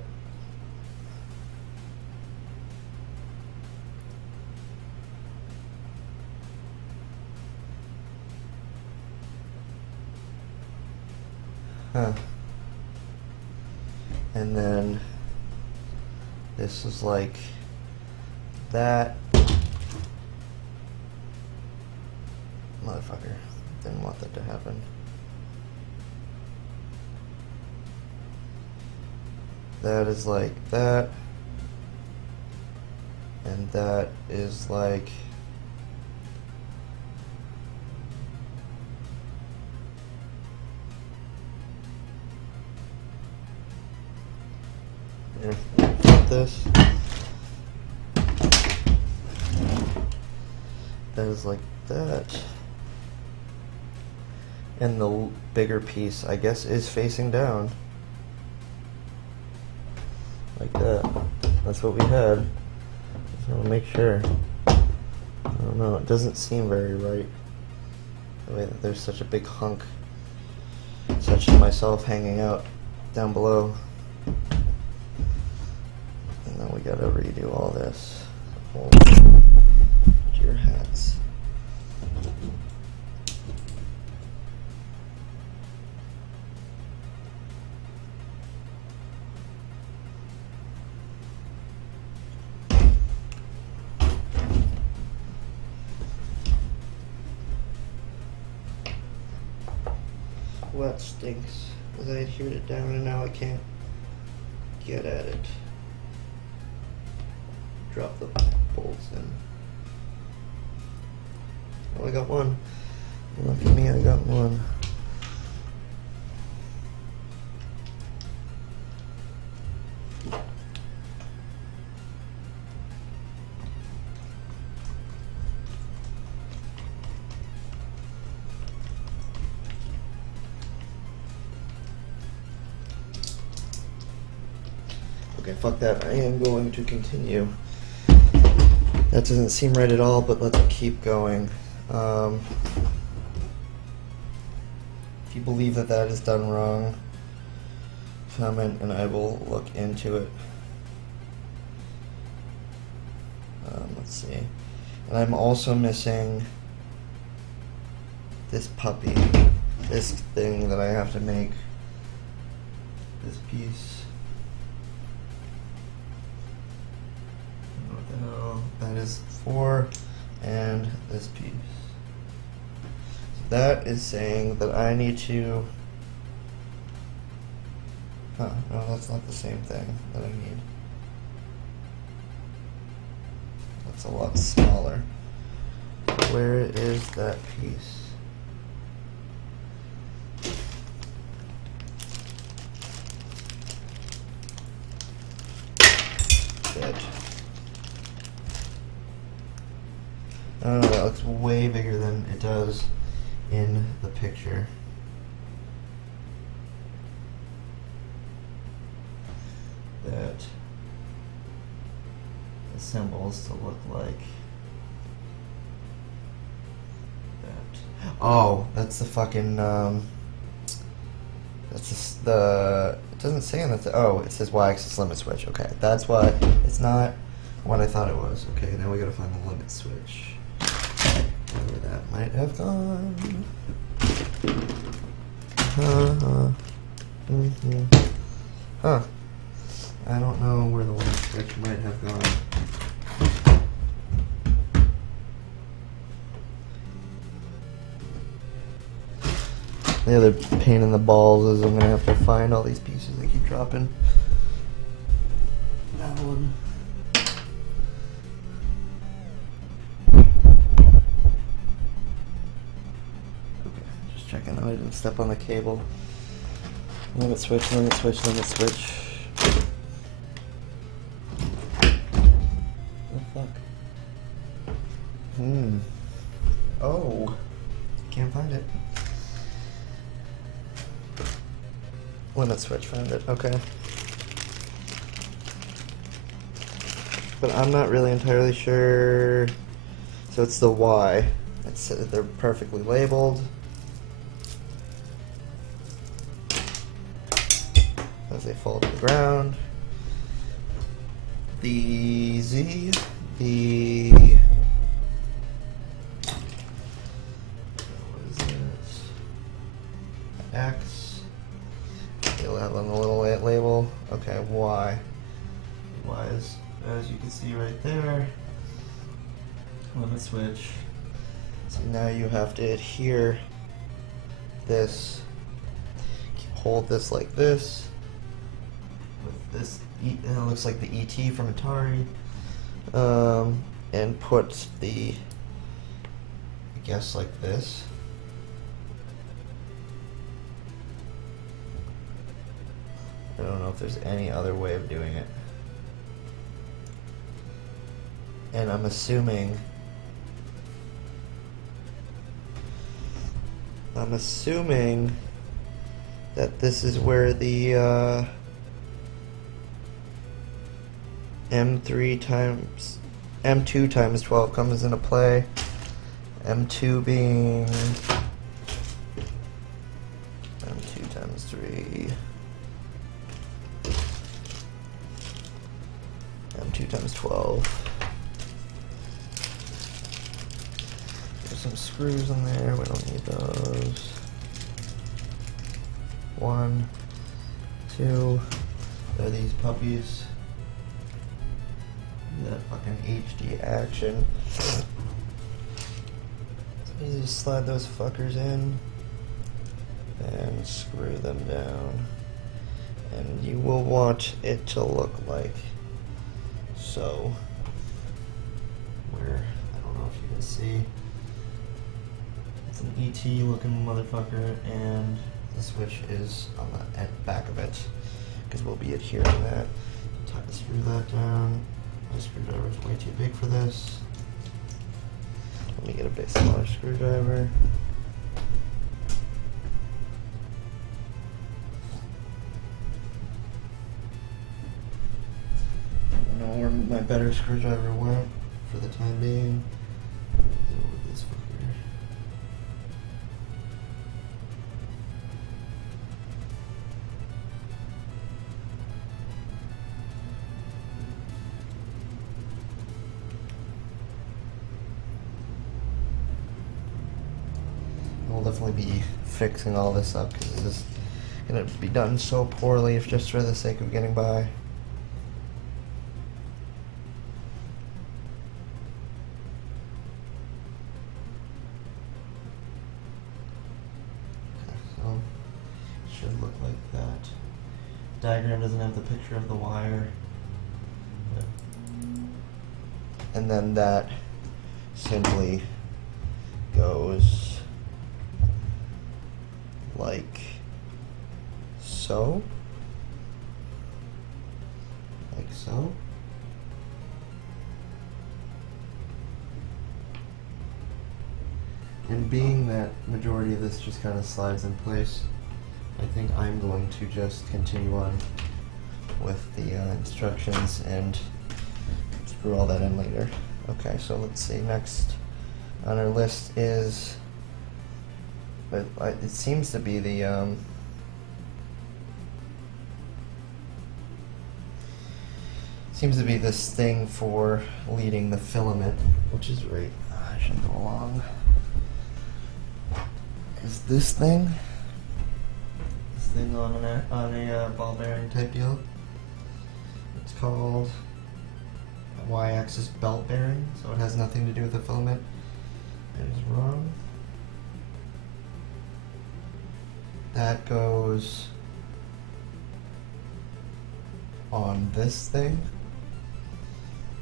Huh. And then this is like that. Motherfucker. Didn't want that to happen. That is like that. And that is like this. That is like that. And the bigger piece, I guess, is facing down. Like that. That's what we had. So I'll make sure. I don't know, it doesn't seem very right. The way that there's such a big hunk, such as myself hanging out down below. And then we gotta redo all this. Hold your hats. Well, that stinks, because I adhered it down and now I can't get at it. drop the bolts in. Oh, I got one. Lucky me, I got one. Okay, fuck that. I am going to continue. That doesn't seem right at all, but let's keep going. If you believe that that is done wrong, comment and I will look into it. Let's see. And I'm also missing this puppy, this thing that I have to make, this piece. What the hell? That is 4, and this piece. So that is saying that I need to. Huh, no, that's not the same thing that I need. That's a lot smaller. Where is that piece? Dead. I don't know, that looks way bigger than it does in the picture. That assembles to look like that. Oh, that's the fucking, that's the, it doesn't say on the, oh, it says Y-axis limit switch. Okay, that's why it's not what I thought it was. Okay, now we gotta find the limit switch. Where that might have gone. Huh. I don't know where the limit switch might have gone. The other pain in the balls is I'm gonna have to find all these pieces that keep dropping. That one. Okay, just checking that I didn't step on the cable. Limit switch, limit switch, limit switch. Oh, can't find it. Limit switch, found it. Okay. But I'm not really entirely sure. So it's the Y. They're perfectly labeled. As they fall to the ground. The Z, the X, you'll have on the little label. Okay, Y. Y is, as you can see right there, limit switch. So now you have to adhere this, hold this like this, with this, it looks like the ET from Atari, and put the, I guess like this. I don't know if there's any other way of doing it. And I'm assuming that this is where the M2 times 12 comes into play. M2 being M2 times 3. M2 times 12. There's some screws in there, we don't need those. 1, 2, there are these puppies. That fucking HD action. So you just slide those fuckers in and screw them down. And you will want it to look like so. to see. It's an ET looking motherfucker, and the switch is on the back of it, because we'll be adhering that. Screw that down. My screwdriver is way too big for this. Let me get a bit smaller screwdriver. I don't know where my better screwdriver went for the time being. Over this fucker. We'll definitely be fixing all this up because this is going to be done so poorly if just for the sake of getting by. Okay, so it should look like that. Diagram doesn't have the picture of the wire. And then that simply goes like so, like so. And being that majority of this just kind of slides in place, I think I'm going to just continue on with the instructions and screw all that in later. Okay, so let's see, next on our list is, but it seems to be the this thing for leading the filament, which is right. I should go along. Is this thing on a ball bearing type deal? It's called a Y-axis belt bearing, so it has nothing to do with the filament. It is wrong. That goes on this thing.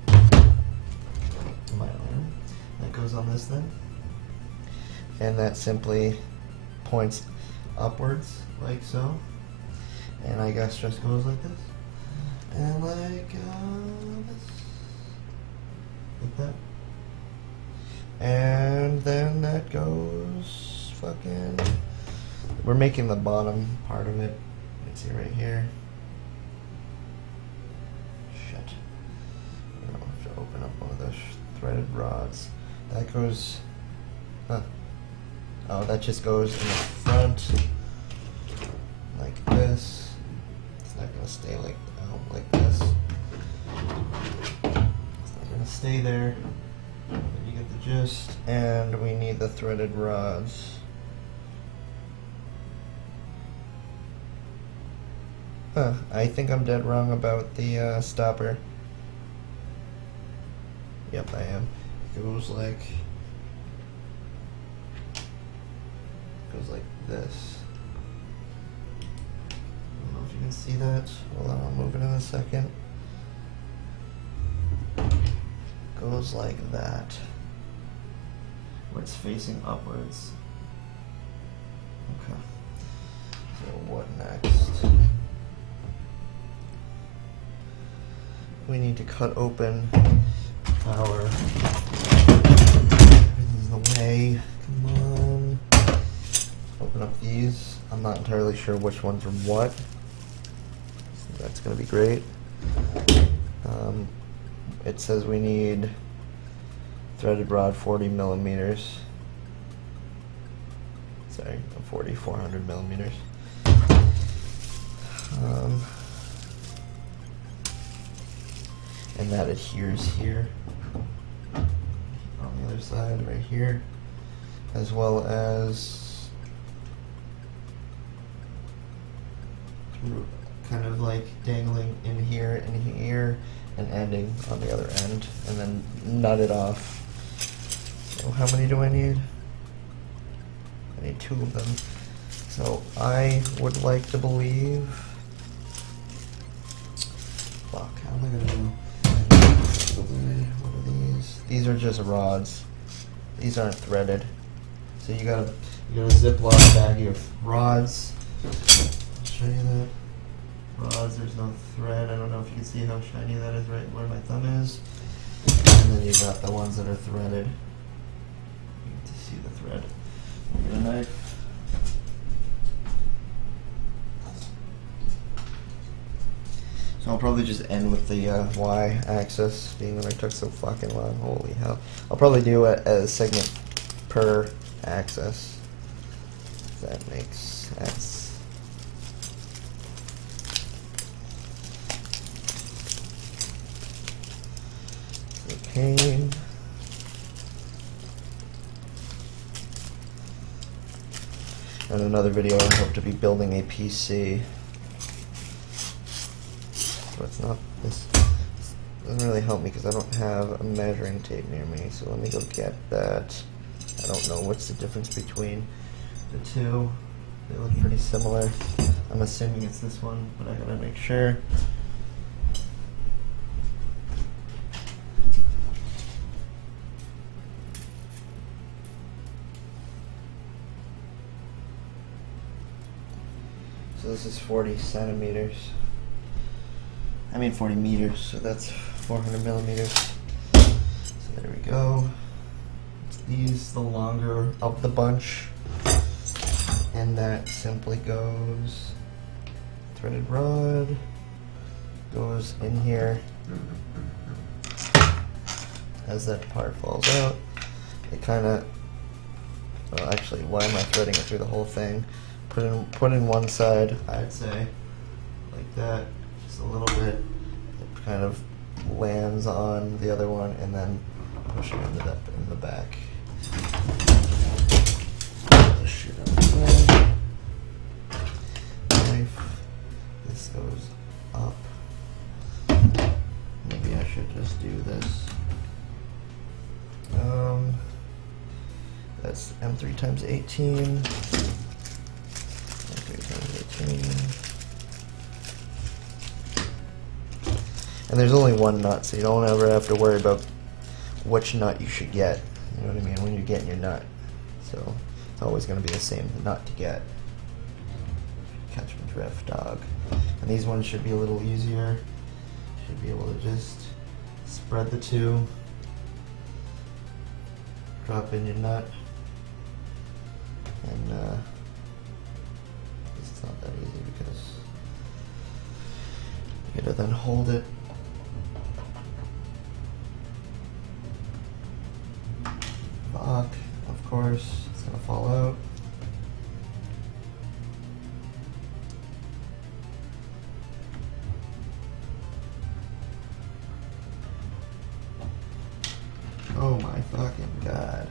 My arm. That goes on this thing. And that simply points upwards, like so. And I guess just goes like this. And like this. Like that. And then that goes fucking... We're making the bottom part of it. You can see right here. Shit. I'm gonna have to open up one of those threaded rods. That goes... Huh. Oh, that just goes in the front. Like this. It's not gonna stay like this. It's not gonna stay there. But you get the gist. And we need the threaded rods. Huh, I think I'm dead wrong about the stopper. Yep, I am. It goes like this. I don't know if you can see that. Hold on, I'll move it in a second. Goes like that. Where it's facing upwards. Okay. So what next? We need to cut open our... Everything's in the way. Come on. Open up these. I'm not entirely sure which ones are what. So that's going to be great. It says we need threaded rod 40 millimeters. Sorry, 400 millimeters. And that adheres here on the other side right here, as well as kind of like dangling in here and here and ending on the other end, and then nut it off. So how many do I need? I need 2 of them. So I would like to believe, fuck, how am I gonna do? What are these? These are just rods. these aren't threaded. So you got a Ziploc bag of rods. I'll show you that. Rods, there's no thread. I don't know if you can see how shiny that is right where my thumb is. And then you got the ones that are threaded. You get to see the thread. Get a knife. So I'll probably just end with the y-axis, being that I took so fucking long. Holy hell. I'll probably do a segment per axis, if that makes sense. Okay. In another video, I hope to be building a PC. So it's not this. Doesn't really help me because I don't have a measuring tape near me. So let me go get that. I don't know what's the difference between the two. They look pretty similar. I'm assuming it's this one, but I gotta make sure. So this is 40 centimeters. I mean 40 meters, so that's 400 millimeters. So there we go. These the longer of the bunch, and that simply goes threaded rod goes in here. As that part falls out, it kind of, well, actually, why am I threading it through the whole thing? Put in one side, I'd say, like that, just a little bit. It kind of lands on the other one, and then push it into that in the back. Shoot out the knife. This goes up. Maybe I should just do this. That's M3 times 18. M3 times 18. And there's only one nut, so you don't ever have to worry about which nut you should get. You know what I mean? When you're getting your nut. So it's always going to be the same nut to get. Catch my drift, dog. And these ones should be a little easier. Should be able to just spread the two. Drop in your nut. And it's not that easy because you gotta then hold it. Fuck, of course, it's gonna fall out. Oh my fucking god.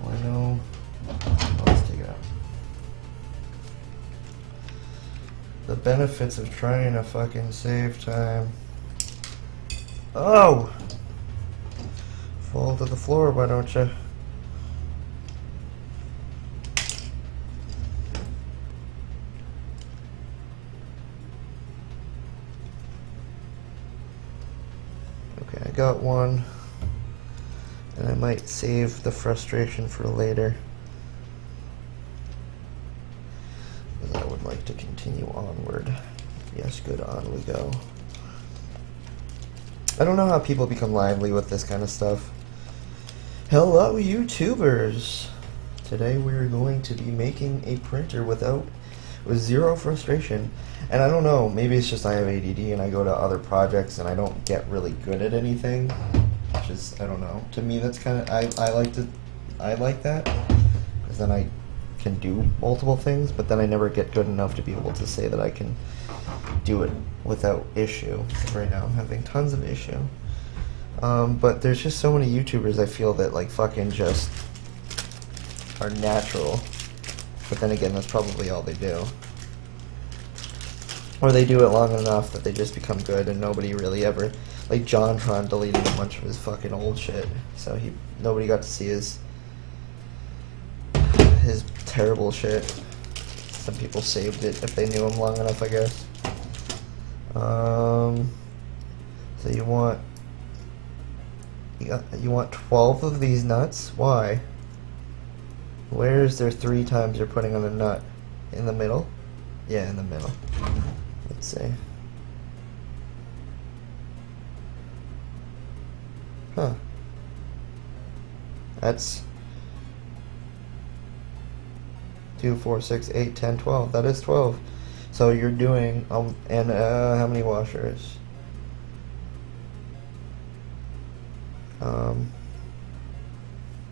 Well, I know. Oh, let's take it out. The benefits of trying to fucking save time. Oh! Fall to the floor, why don't you? Okay, I got one. And I might save the frustration for later. Because I would like to continue onward. Yes, good, on we go. I don't know how people become lively with this kind of stuff. Hello, YouTubers! Today we're going to be making a printer with zero frustration. And I don't know, maybe it's just I have ADD and I go to other projects and I don't get really good at anything. Which is, I don't know. To me, that's kind of, I like that. Because then I can do multiple things, but then I never get good enough to be able to say that I can do it without issue. Right now I'm having tons of issue. But there's just so many YouTubers I feel that like fucking just are natural. But then again, that's probably all they do. Or they do it long enough that they just become good and nobody really ever... Like JonTron deleted a bunch of his fucking old shit. So nobody got to see his terrible shit. Some people saved it if they knew him long enough, I guess. So you want You want 12 of these nuts? Why? Where is there 3 times you're putting on a nut? In the middle? Yeah, in the middle. Let's see. Huh. That's 2, 4, 6, 8, 10, 12. That is 12. So you're doing, and how many washers?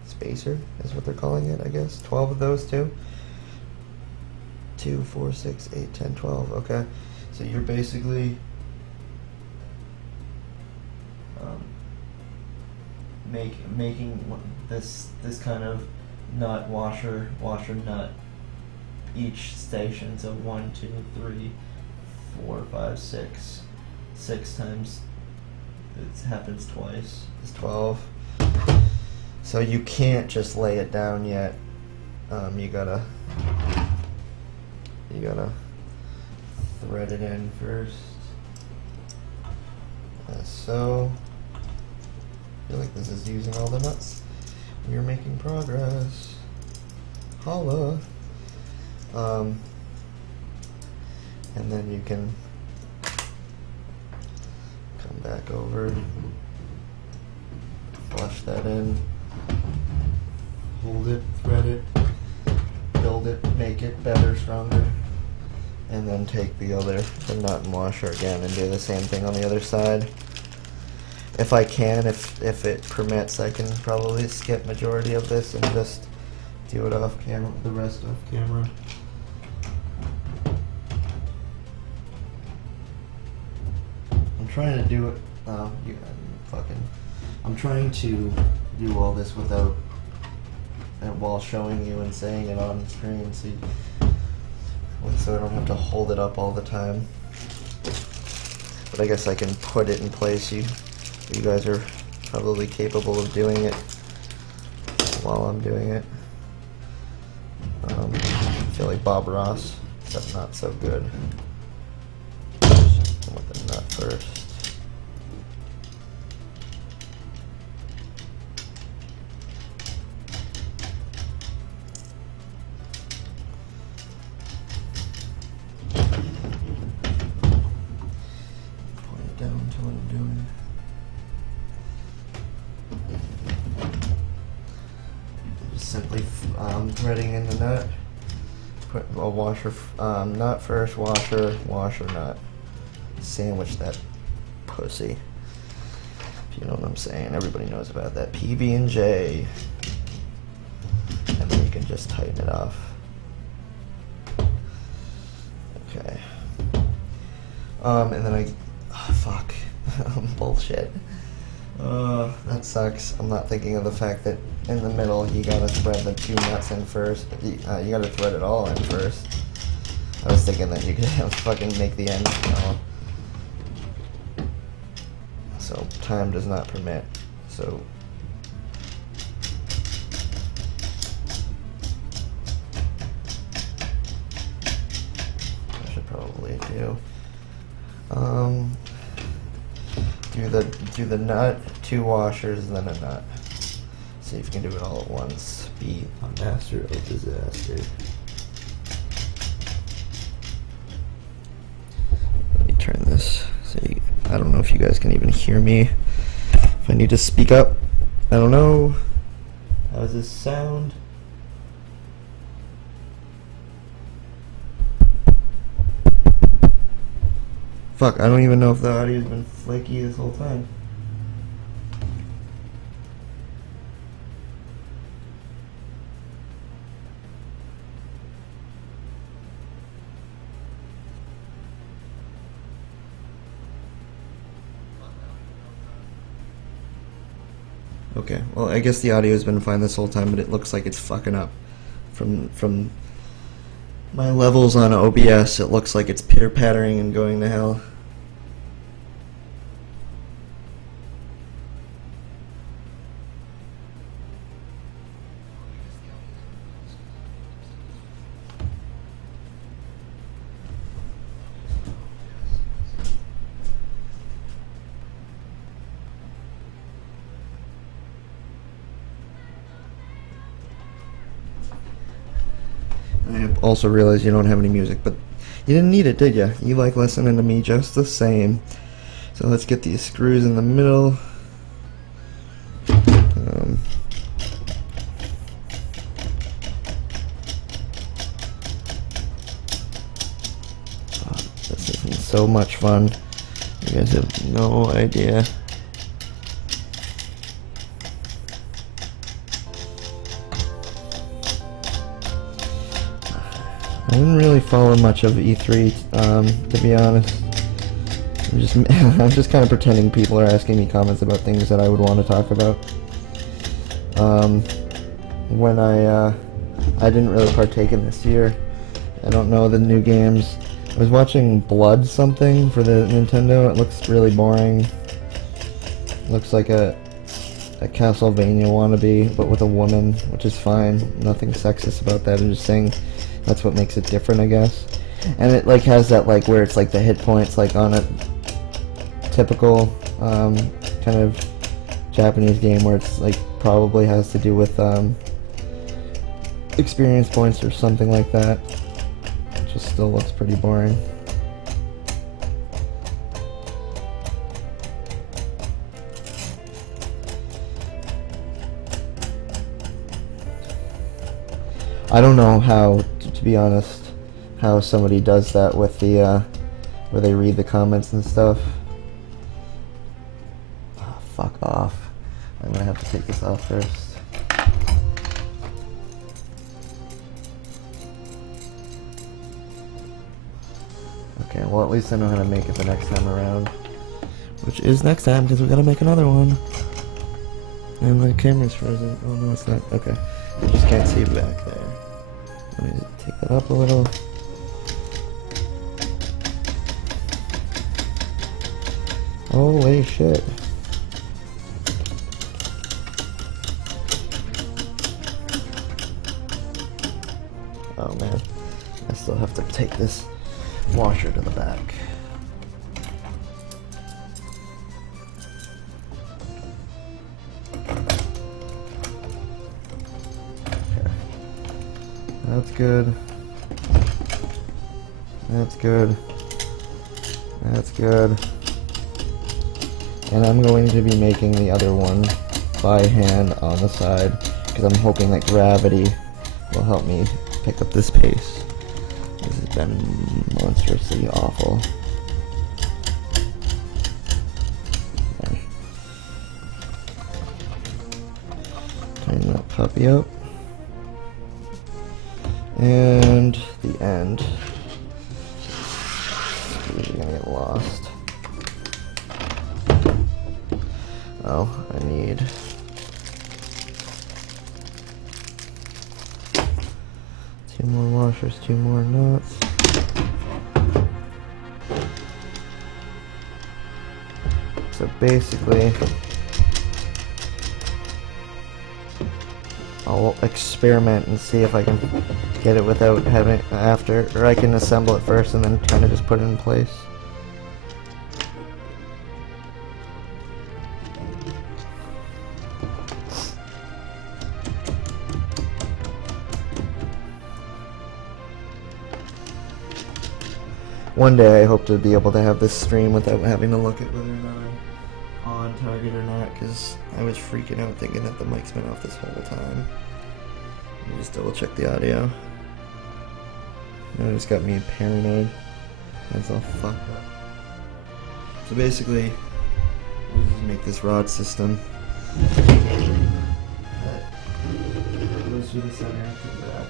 Spacer is what they're calling it, I guess. 12 of those too. 2, 4, 6, 8, 10, 12. Okay. So you're basically making this kind of nut washer nut each station. So 1, 2, 3, 4, 5, 6. 6 times it happens twice. It's 12. So you can't just lay it down yet. You gotta thread it in first. So I feel like this is using all the nuts. You're making progress. Holla. And then you can come back over, flush that in, hold it, thread it, build it, make it better, stronger, and then take the nut and washer again and do the same thing on the other side. If I can, if it permits, I can probably skip majority of this and just do it off camera, the rest off camera. I'm trying to do it, I'm trying to do all this without, while showing you and saying it on screen, so I don't have to hold it up all the time. But I guess I can put it in place. You guys are probably capable of doing it while I'm doing it. I feel like Bob Ross, except not so good. With the nut first. Simply threading in the nut. Put a washer, nut first, washer, nut. Sandwich that pussy. If you know what I'm saying. Everybody knows about that PB&J. And then you can just tighten it off. Okay. And then fuck. Bullshit. That sucks. I'm not thinking of the fact that in the middle you gotta thread the 2 nuts in first. You gotta thread it all in first. I was thinking that you could fucking make the end small. So time does not permit. So I should probably do the nut, 2 washers, then a nut. See if you can do it all at once. Be a master of disaster. Let me turn this. See, I don't know if you guys can even hear me. If I need to speak up, I don't know. How does this sound? Fuck, I don't even know if the audio's been flaky this whole time. Okay, well, I guess the audio's been fine this whole time, but it looks like it's fucking up. From my levels on OBS, it looks like it's pitter-pattering and going to hell. also realize you don't have any music, but you didn't need it, did you? You like listening to me just the same. So let's get these screws in the middle. This isn't so much fun. You guys have no idea. I didn't really follow much of E3, to be honest. I'm just kind of pretending people are asking me comments about things that I would want to talk about. When I didn't really partake in this year. I don't know the new games. I was watching Blood something for the Nintendo. It looks really boring. Looks like a Castlevania wannabe, but with a woman, which is fine. Nothing sexist about that. I'm just saying that's what makes it different, I guess. And it like has that like where it's like the hit points like on a typical kind of Japanese game where it's like probably has to do with experience points or something like that. It just still looks pretty boring. I don't know how, to be honest, how somebody does that with the, where they read the comments and stuff. Oh, fuck off. I'm gonna have to take this off first. Okay, well at least I know how to make it the next time around. Which is next time, because we gotta make another one. And my camera's frozen. Oh no, it's not. Okay. I just can't see back there. Let me take that up a little. Holy shit. Oh man. I still have to take this washer to the back. That's good. That's good. That's good. And I'm going to be making the other one by hand on the side because I'm hoping that gravity will help me pick up this pace. This has been monstrously awful. Okay. Tighten that puppy up. And the end. Screws are gonna get lost. Oh, I need two more washers, two more nuts. So basically, I'll experiment and see if I can get it without having it after, or I can assemble it first and then kind of just put it in place. One day I hope to be able to have this stream without having to look at whether or not I'm on target or not, because I was freaking out thinking that the mic's been off this whole time. Let me just double check the audio. Now it just got me paranoid. That's all fucked up. So basically, we'll just make this rod system that goes through the center to the back.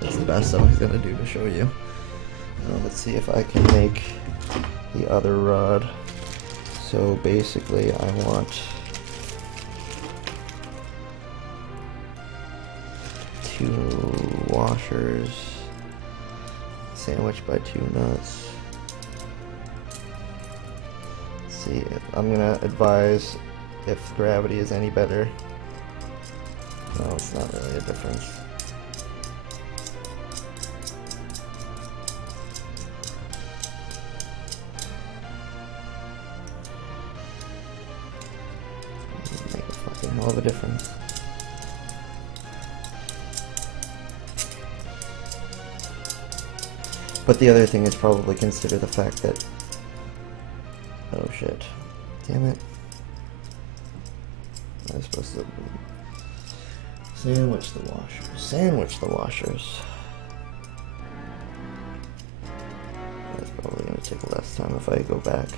That's the best I was gonna do to show you. Let's see if I can make the other rod. So basically I want two washers sandwiched by two nuts. Let's see, I'm gonna advise if gravity is any better. No, it's not really a difference. Hell of a difference. But the other thing is probably consider the fact that... Oh shit. Damn it. I was supposed to... Sandwich the washers. Sandwich the washers. That's probably going to take less time if I go back.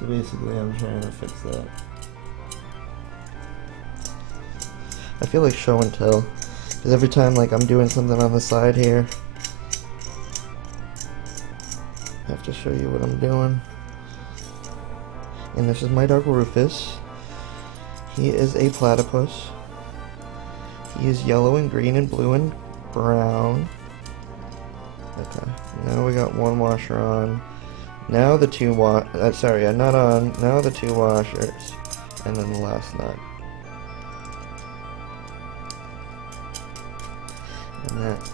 So basically I'm trying to fix that. I feel like show and tell. Because every time like I'm doing something on the side here, I have to show you what I'm doing. And this is my Dark Rufus. He is a platypus. He is yellow and green and blue and brown. Okay, now we got one washer on. Now the two sorry, not on. Now the two washers. And then the last nut. And that.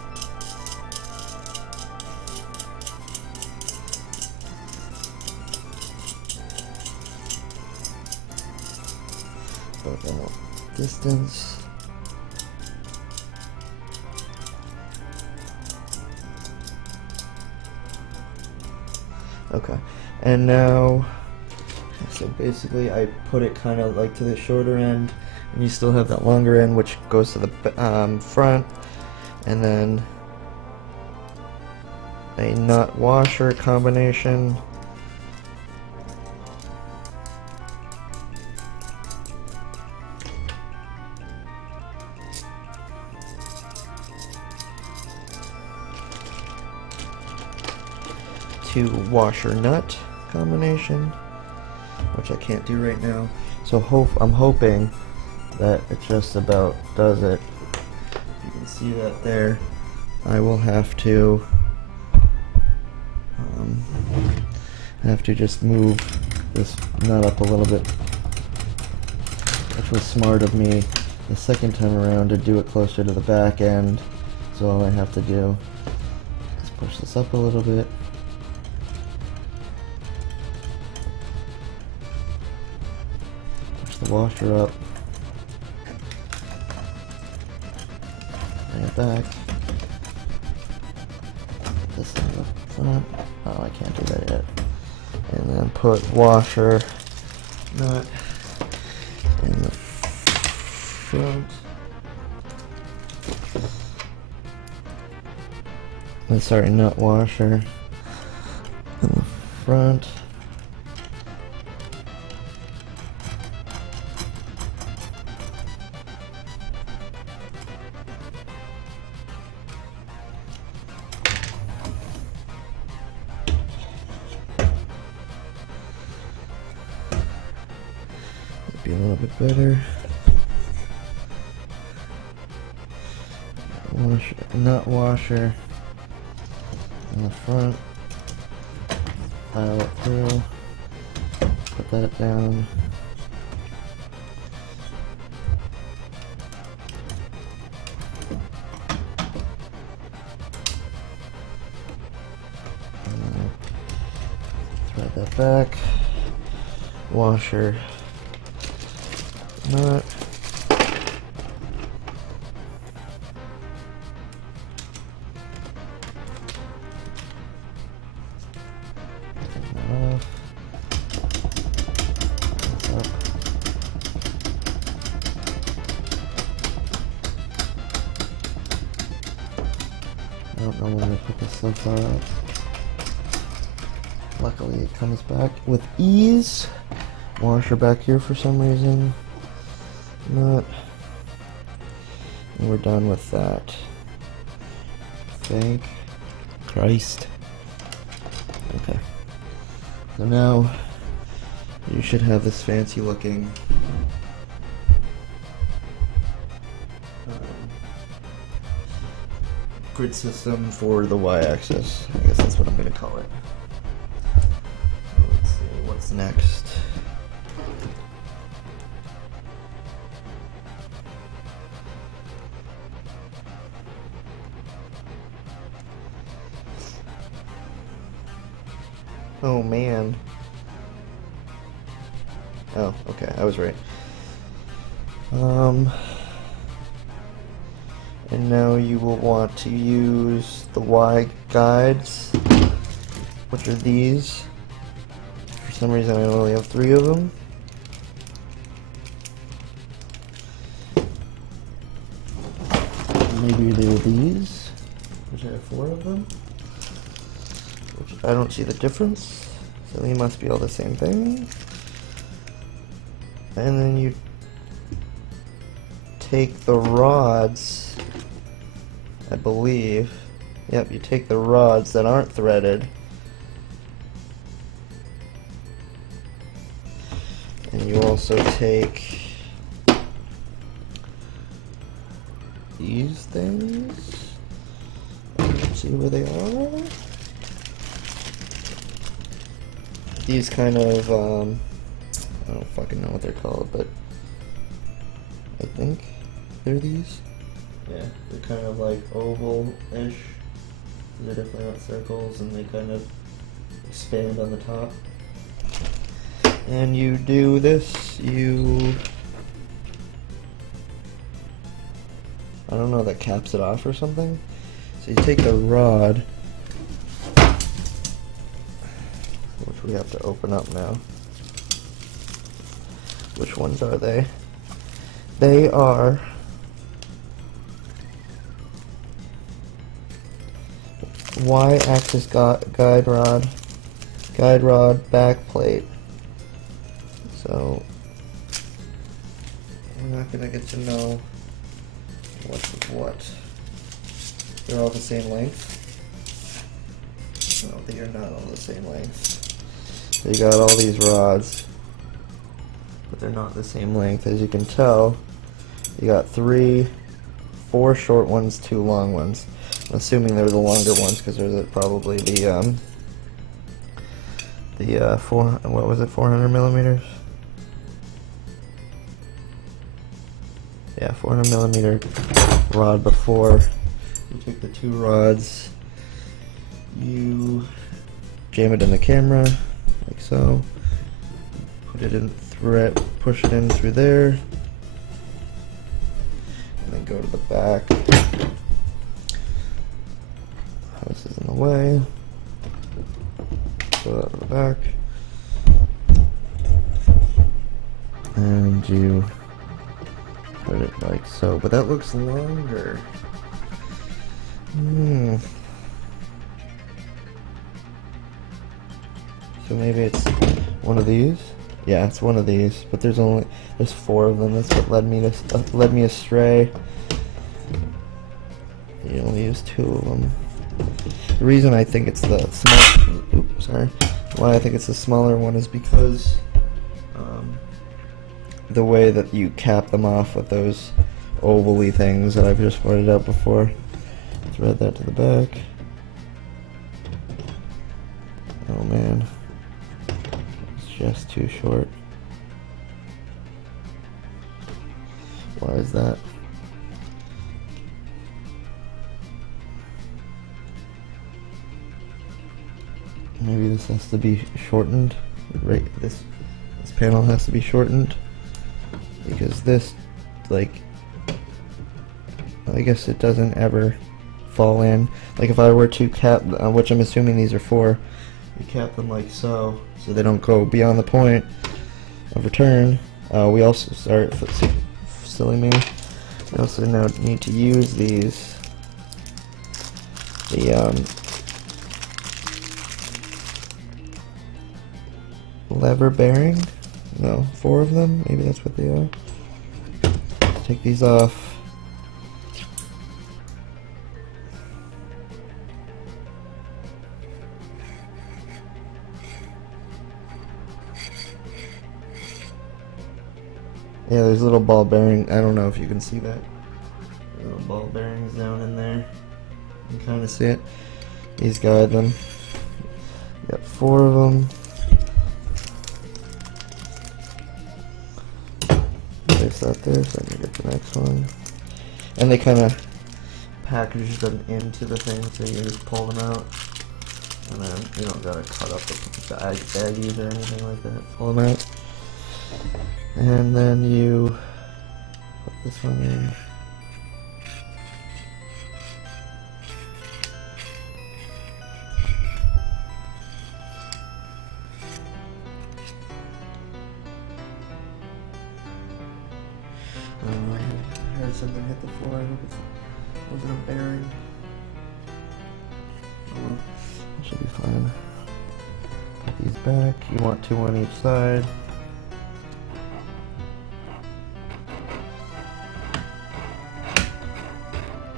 About distance. Okay, and now, so basically I put it kind of like to the shorter end, and you still have that longer end which goes to the front, and then a nut washer combination. To washer nut combination, which I can't do right now. So I'm hoping that it just about does it. You can see that there. I will have to just move this nut up a little bit, which was smart of me the second time around to do it closer to the back end. So all I have to do is push this up a little bit. The washer up, bring it back, this in the front, oh I can't do that yet, and then put washer nut in the front, sorry, nut washer in the front. Be a little bit better. Nut washer in the front. File it through. Put that down. Thread that back. Washer. Nut. Off. Up. I don't know where to put this so far up. Luckily it comes back with ease. Washer back here for some reason. Not. And we're done with that. Thank Christ. Okay. So now you should have this fancy looking grid system for the y-axis. I guess that's what I'm going to call it. Let's see what's next. Oh man. Oh, okay, I was right. And now you will want to use the Y guides which are these. For some reason I only have 3 of them. Maybe they're these, which I have 4 of them. Which I don't see the difference, so they must be all the same thing. And then you take the rods, I believe. Yep, you take the rods that aren't threaded, and you also take these things. Let's see where they are. These kind of, I don't fucking know what they're called, but I think they're these. Yeah, they're kind of like oval-ish. They're definitely not circles, and they kind of expand on the top. And you do this, I don't know, that caps it off or something. So you take the rod, which we have to open up now. Which ones are they? They are Y-axis guide rod back plate. So we're not gonna get to know what's what. They're all the same length. No, they are not all the same length. So you got all these rods, but they're not the same length. As you can tell, you got 4 short ones, 2 long ones. I'm assuming they're the longer ones because they're probably the 400 millimeters? Yeah, 400 millimeter rod before. You take the 2 rods, you jam it in the camera, like so. Put it in push it in through there, and then go to the back. This is in the way. Go out to the back, and you put it like so. But that looks longer. So maybe it's one of these. Yeah, it's one of these. But there's 4 of them. That's what led me astray. You only use 2 of them. The reason I think it's the why I think it's the smaller one is because the way that you cap them off with those oval-y things that I've just pointed out before. Thread that to the back. Oh man, it's just too short. Why is that? Maybe this has to be shortened. Right, this panel has to be shortened because this, like, I guess it doesn't ever fall in. Like if I were to cap, which I'm assuming these are 4, you cap them like so they don't go beyond the point of return. We also silly me. We also now need to use these. Lever bearing? No, 4 of them? Maybe that's what they are. Take these off. Yeah, there's little ball bearing. I don't know if you can see that. Little ball bearings down in there. You can kind of see it. These guide them. Got 4 of them. Place that there so I can get the next one. And they kind of package them into the thing, so you just pull them out. And then you don't gotta cut up the baggies or anything like that. Pull them out. And then you put this one in. and then hit the floor. I hope it wasn't a bearing. That should be fine. Put these back. You want 2 on each side.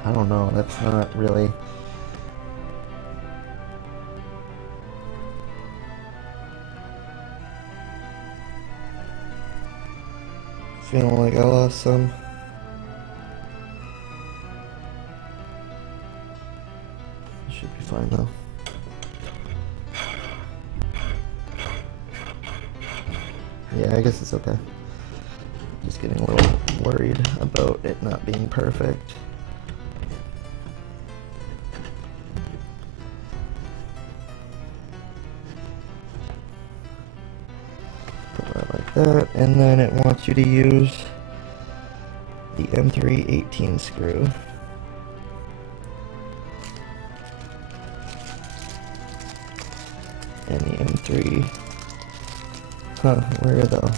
I don't know, that's not really... Feeling like I lost some. Should be fine though. Yeah, I guess it's okay. Just getting a little worried about it not being perfect. Put that like that, and then it wants you to use the M3 18 screw. And the M3. Huh, where though?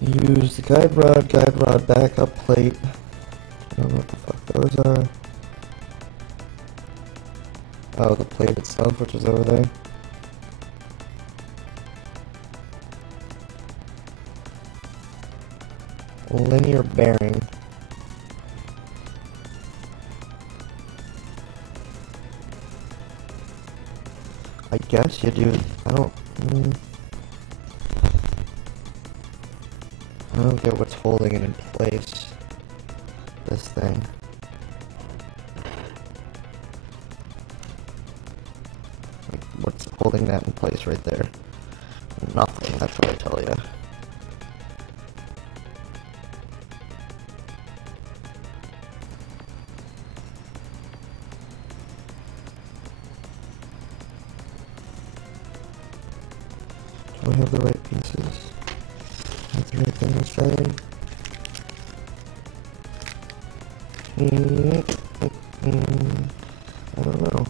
Use the guide rod backup plate. I don't know what the fuck those are. Oh, the plate itself, which is over there. Linear bearing. I guess you do. I don't get what's holding it in place. This thing. Like, what's holding that in place right there? Nothing, that's what I tell you. Do I have the right pieces? That's the right thing to say. I don't know.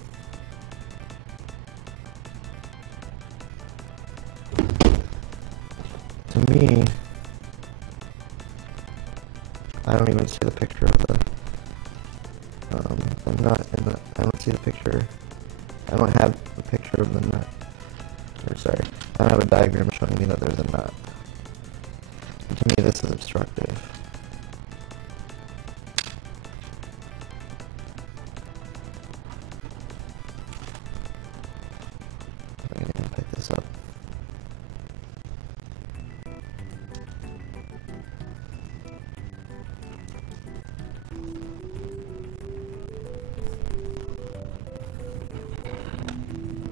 To me, I don't even see the picture of the nut in the, I don't see the picture, I don't have a picture of the nut, or sorry, I don't have a diagram showing me that there's a nut. And to me this is obstructive. I'm gonna pick this up.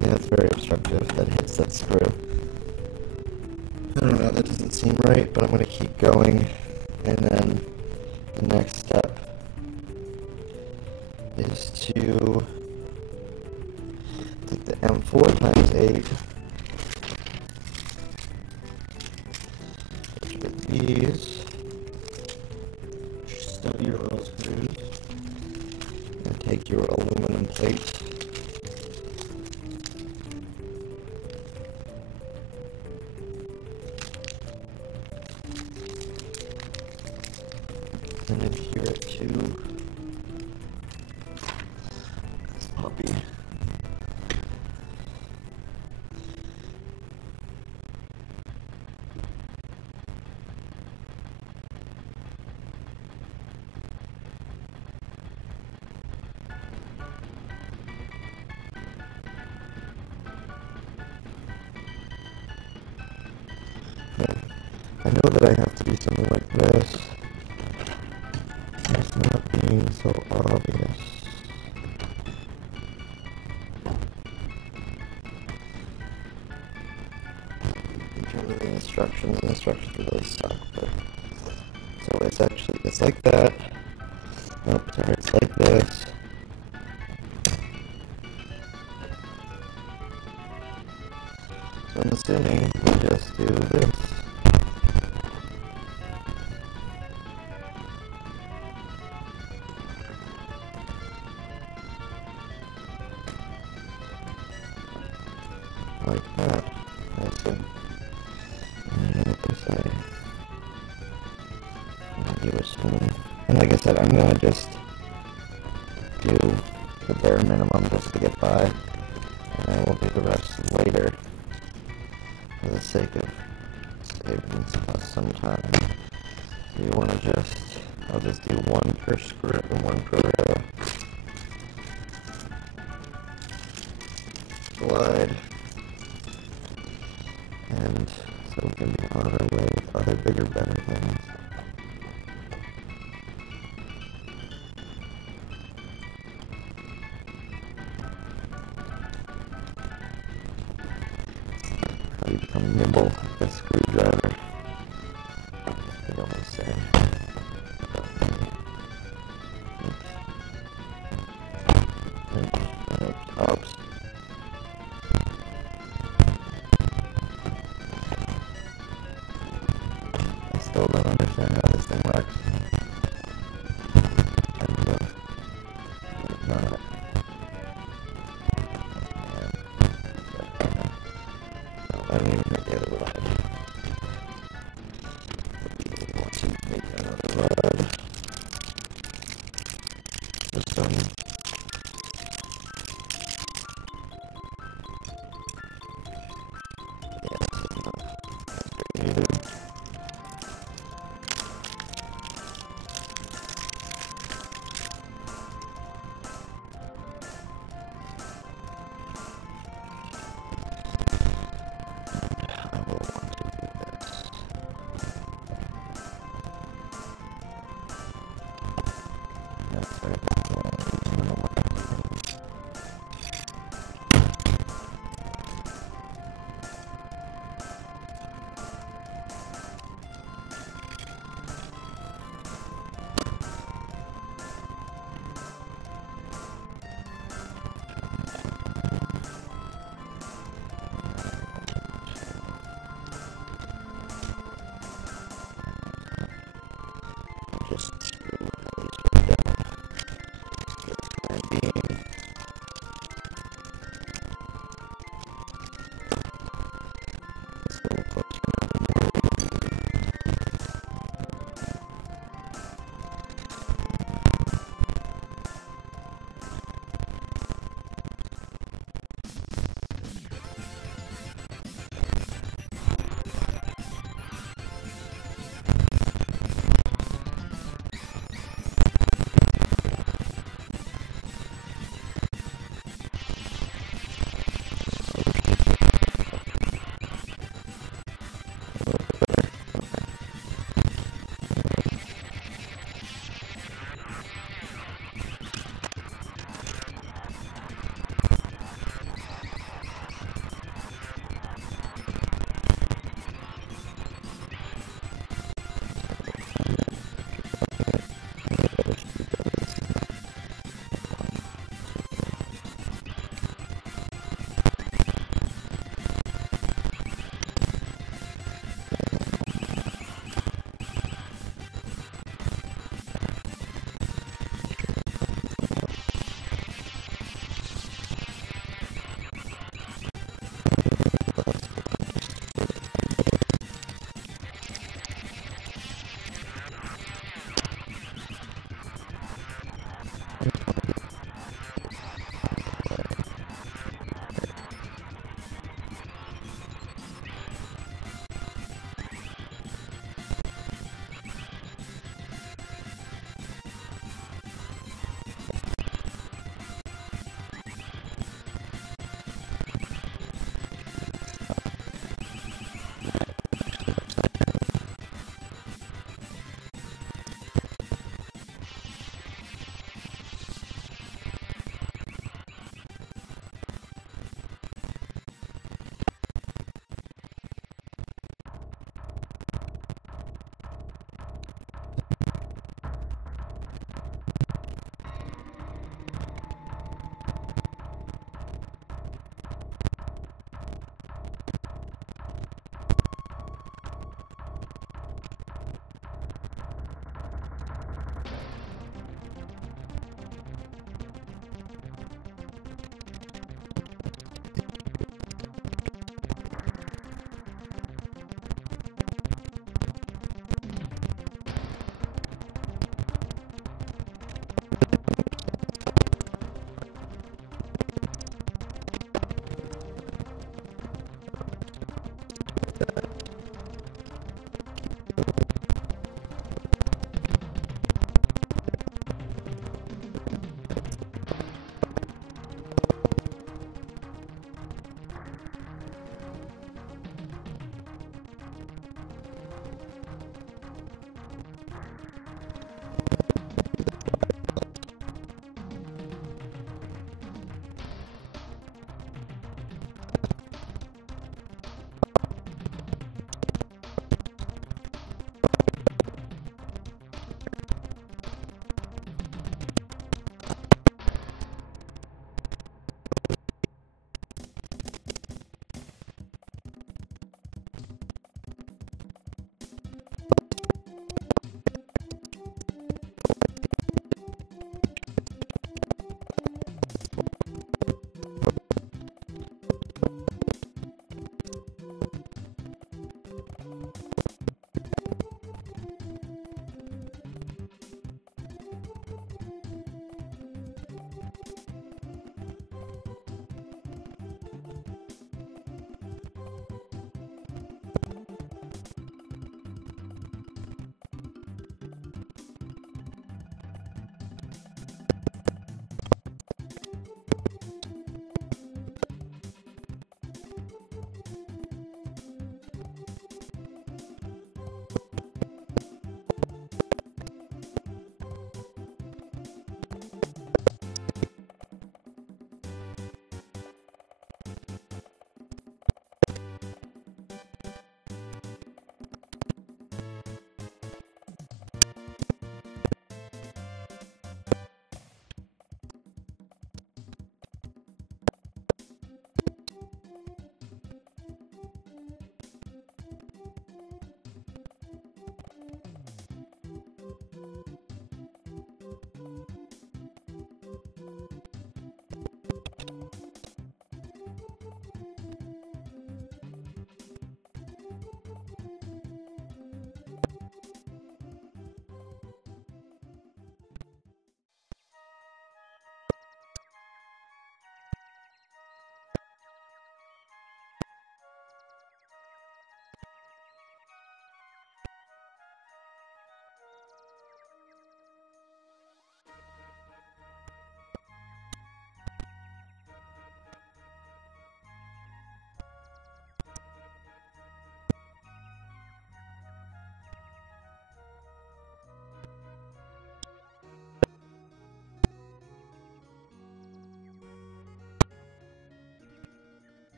Yeah, it's very obstructive. That hits that screw. I don't know, that doesn't seem right, but I'm going to keep going. And then the next step is to take the M4 times 8, which with these, stub your little screws, and take your aluminum plate. And adhere it to this puppy. I know that I have to do something like this. It's not being so obvious. instructions, and instructions really suck, but so it's like that. Nope, sorry, it's like this. So I'm assuming we just do this. Like that. I see. And what to say? You assume. And like I said, I'm gonna just do the bare minimum just to get by, and I will do the rest later for the sake of saving us some time. So you want to I'll just do one per script and one per row. Slide. And so we can be on our way with other bigger, better things. How you become nimble like a screwdriver. They always say. Oops. I still don't understand how this thing works. Not. No, I don't even have the other rod. We want to make another rod. Just some. Yeah, this is not very either. I will want to do this. That's right. Just screw those right down. For the time being. This little closer now than more.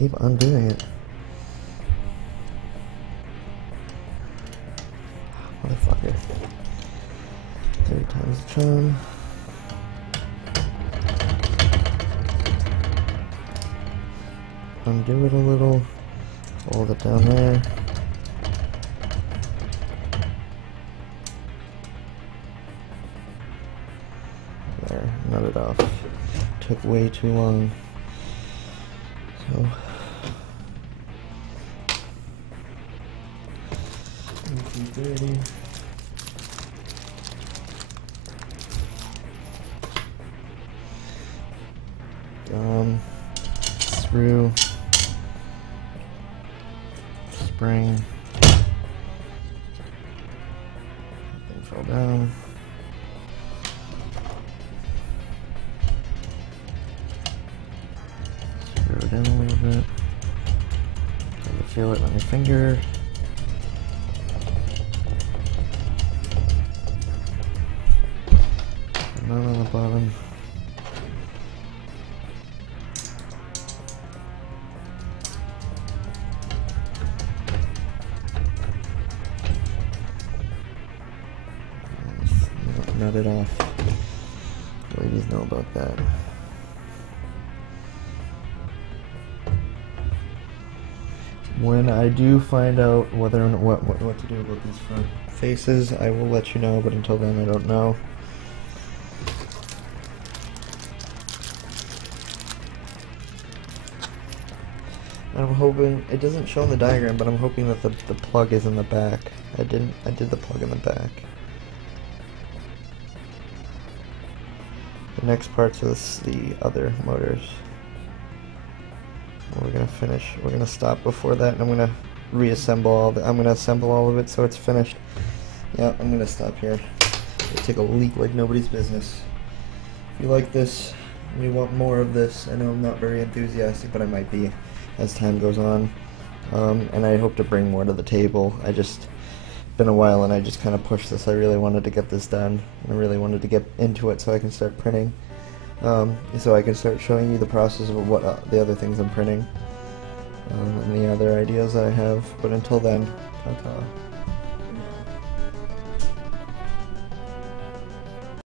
keep undoing it. Motherfucker. 3 times the charm. Undo it a little. Hold it down there. There, nut it off. Took way too long. So. Dirty. Screw, spring, something fell down. Screw it in a little bit. Let me feel it on your finger. None on the bottom. Nut it off. Ladies know about that. When I do find out whether or not what to do about these front faces, I will let you know, but until then I don't know. I'm hoping, it doesn't show in the diagram, but I'm hoping that the plug is in the back. I did the plug in the back. The next part's the other motors. We're gonna stop before that, and I'm gonna reassemble I'm gonna assemble all of it so it's finished. Yeah, I'm gonna stop here. Take a leak like nobody's business. If you like this, and you want more of this, I know I'm not very enthusiastic, but I might be as time goes on. And I hope to bring more to the table. Been a while and I just kind of pushed this. I really wanted to get this done, and I really wanted to get into it so I can start printing. So I can start showing you the process of what the other things I'm printing, and the other ideas I have. But until then, ta-ta.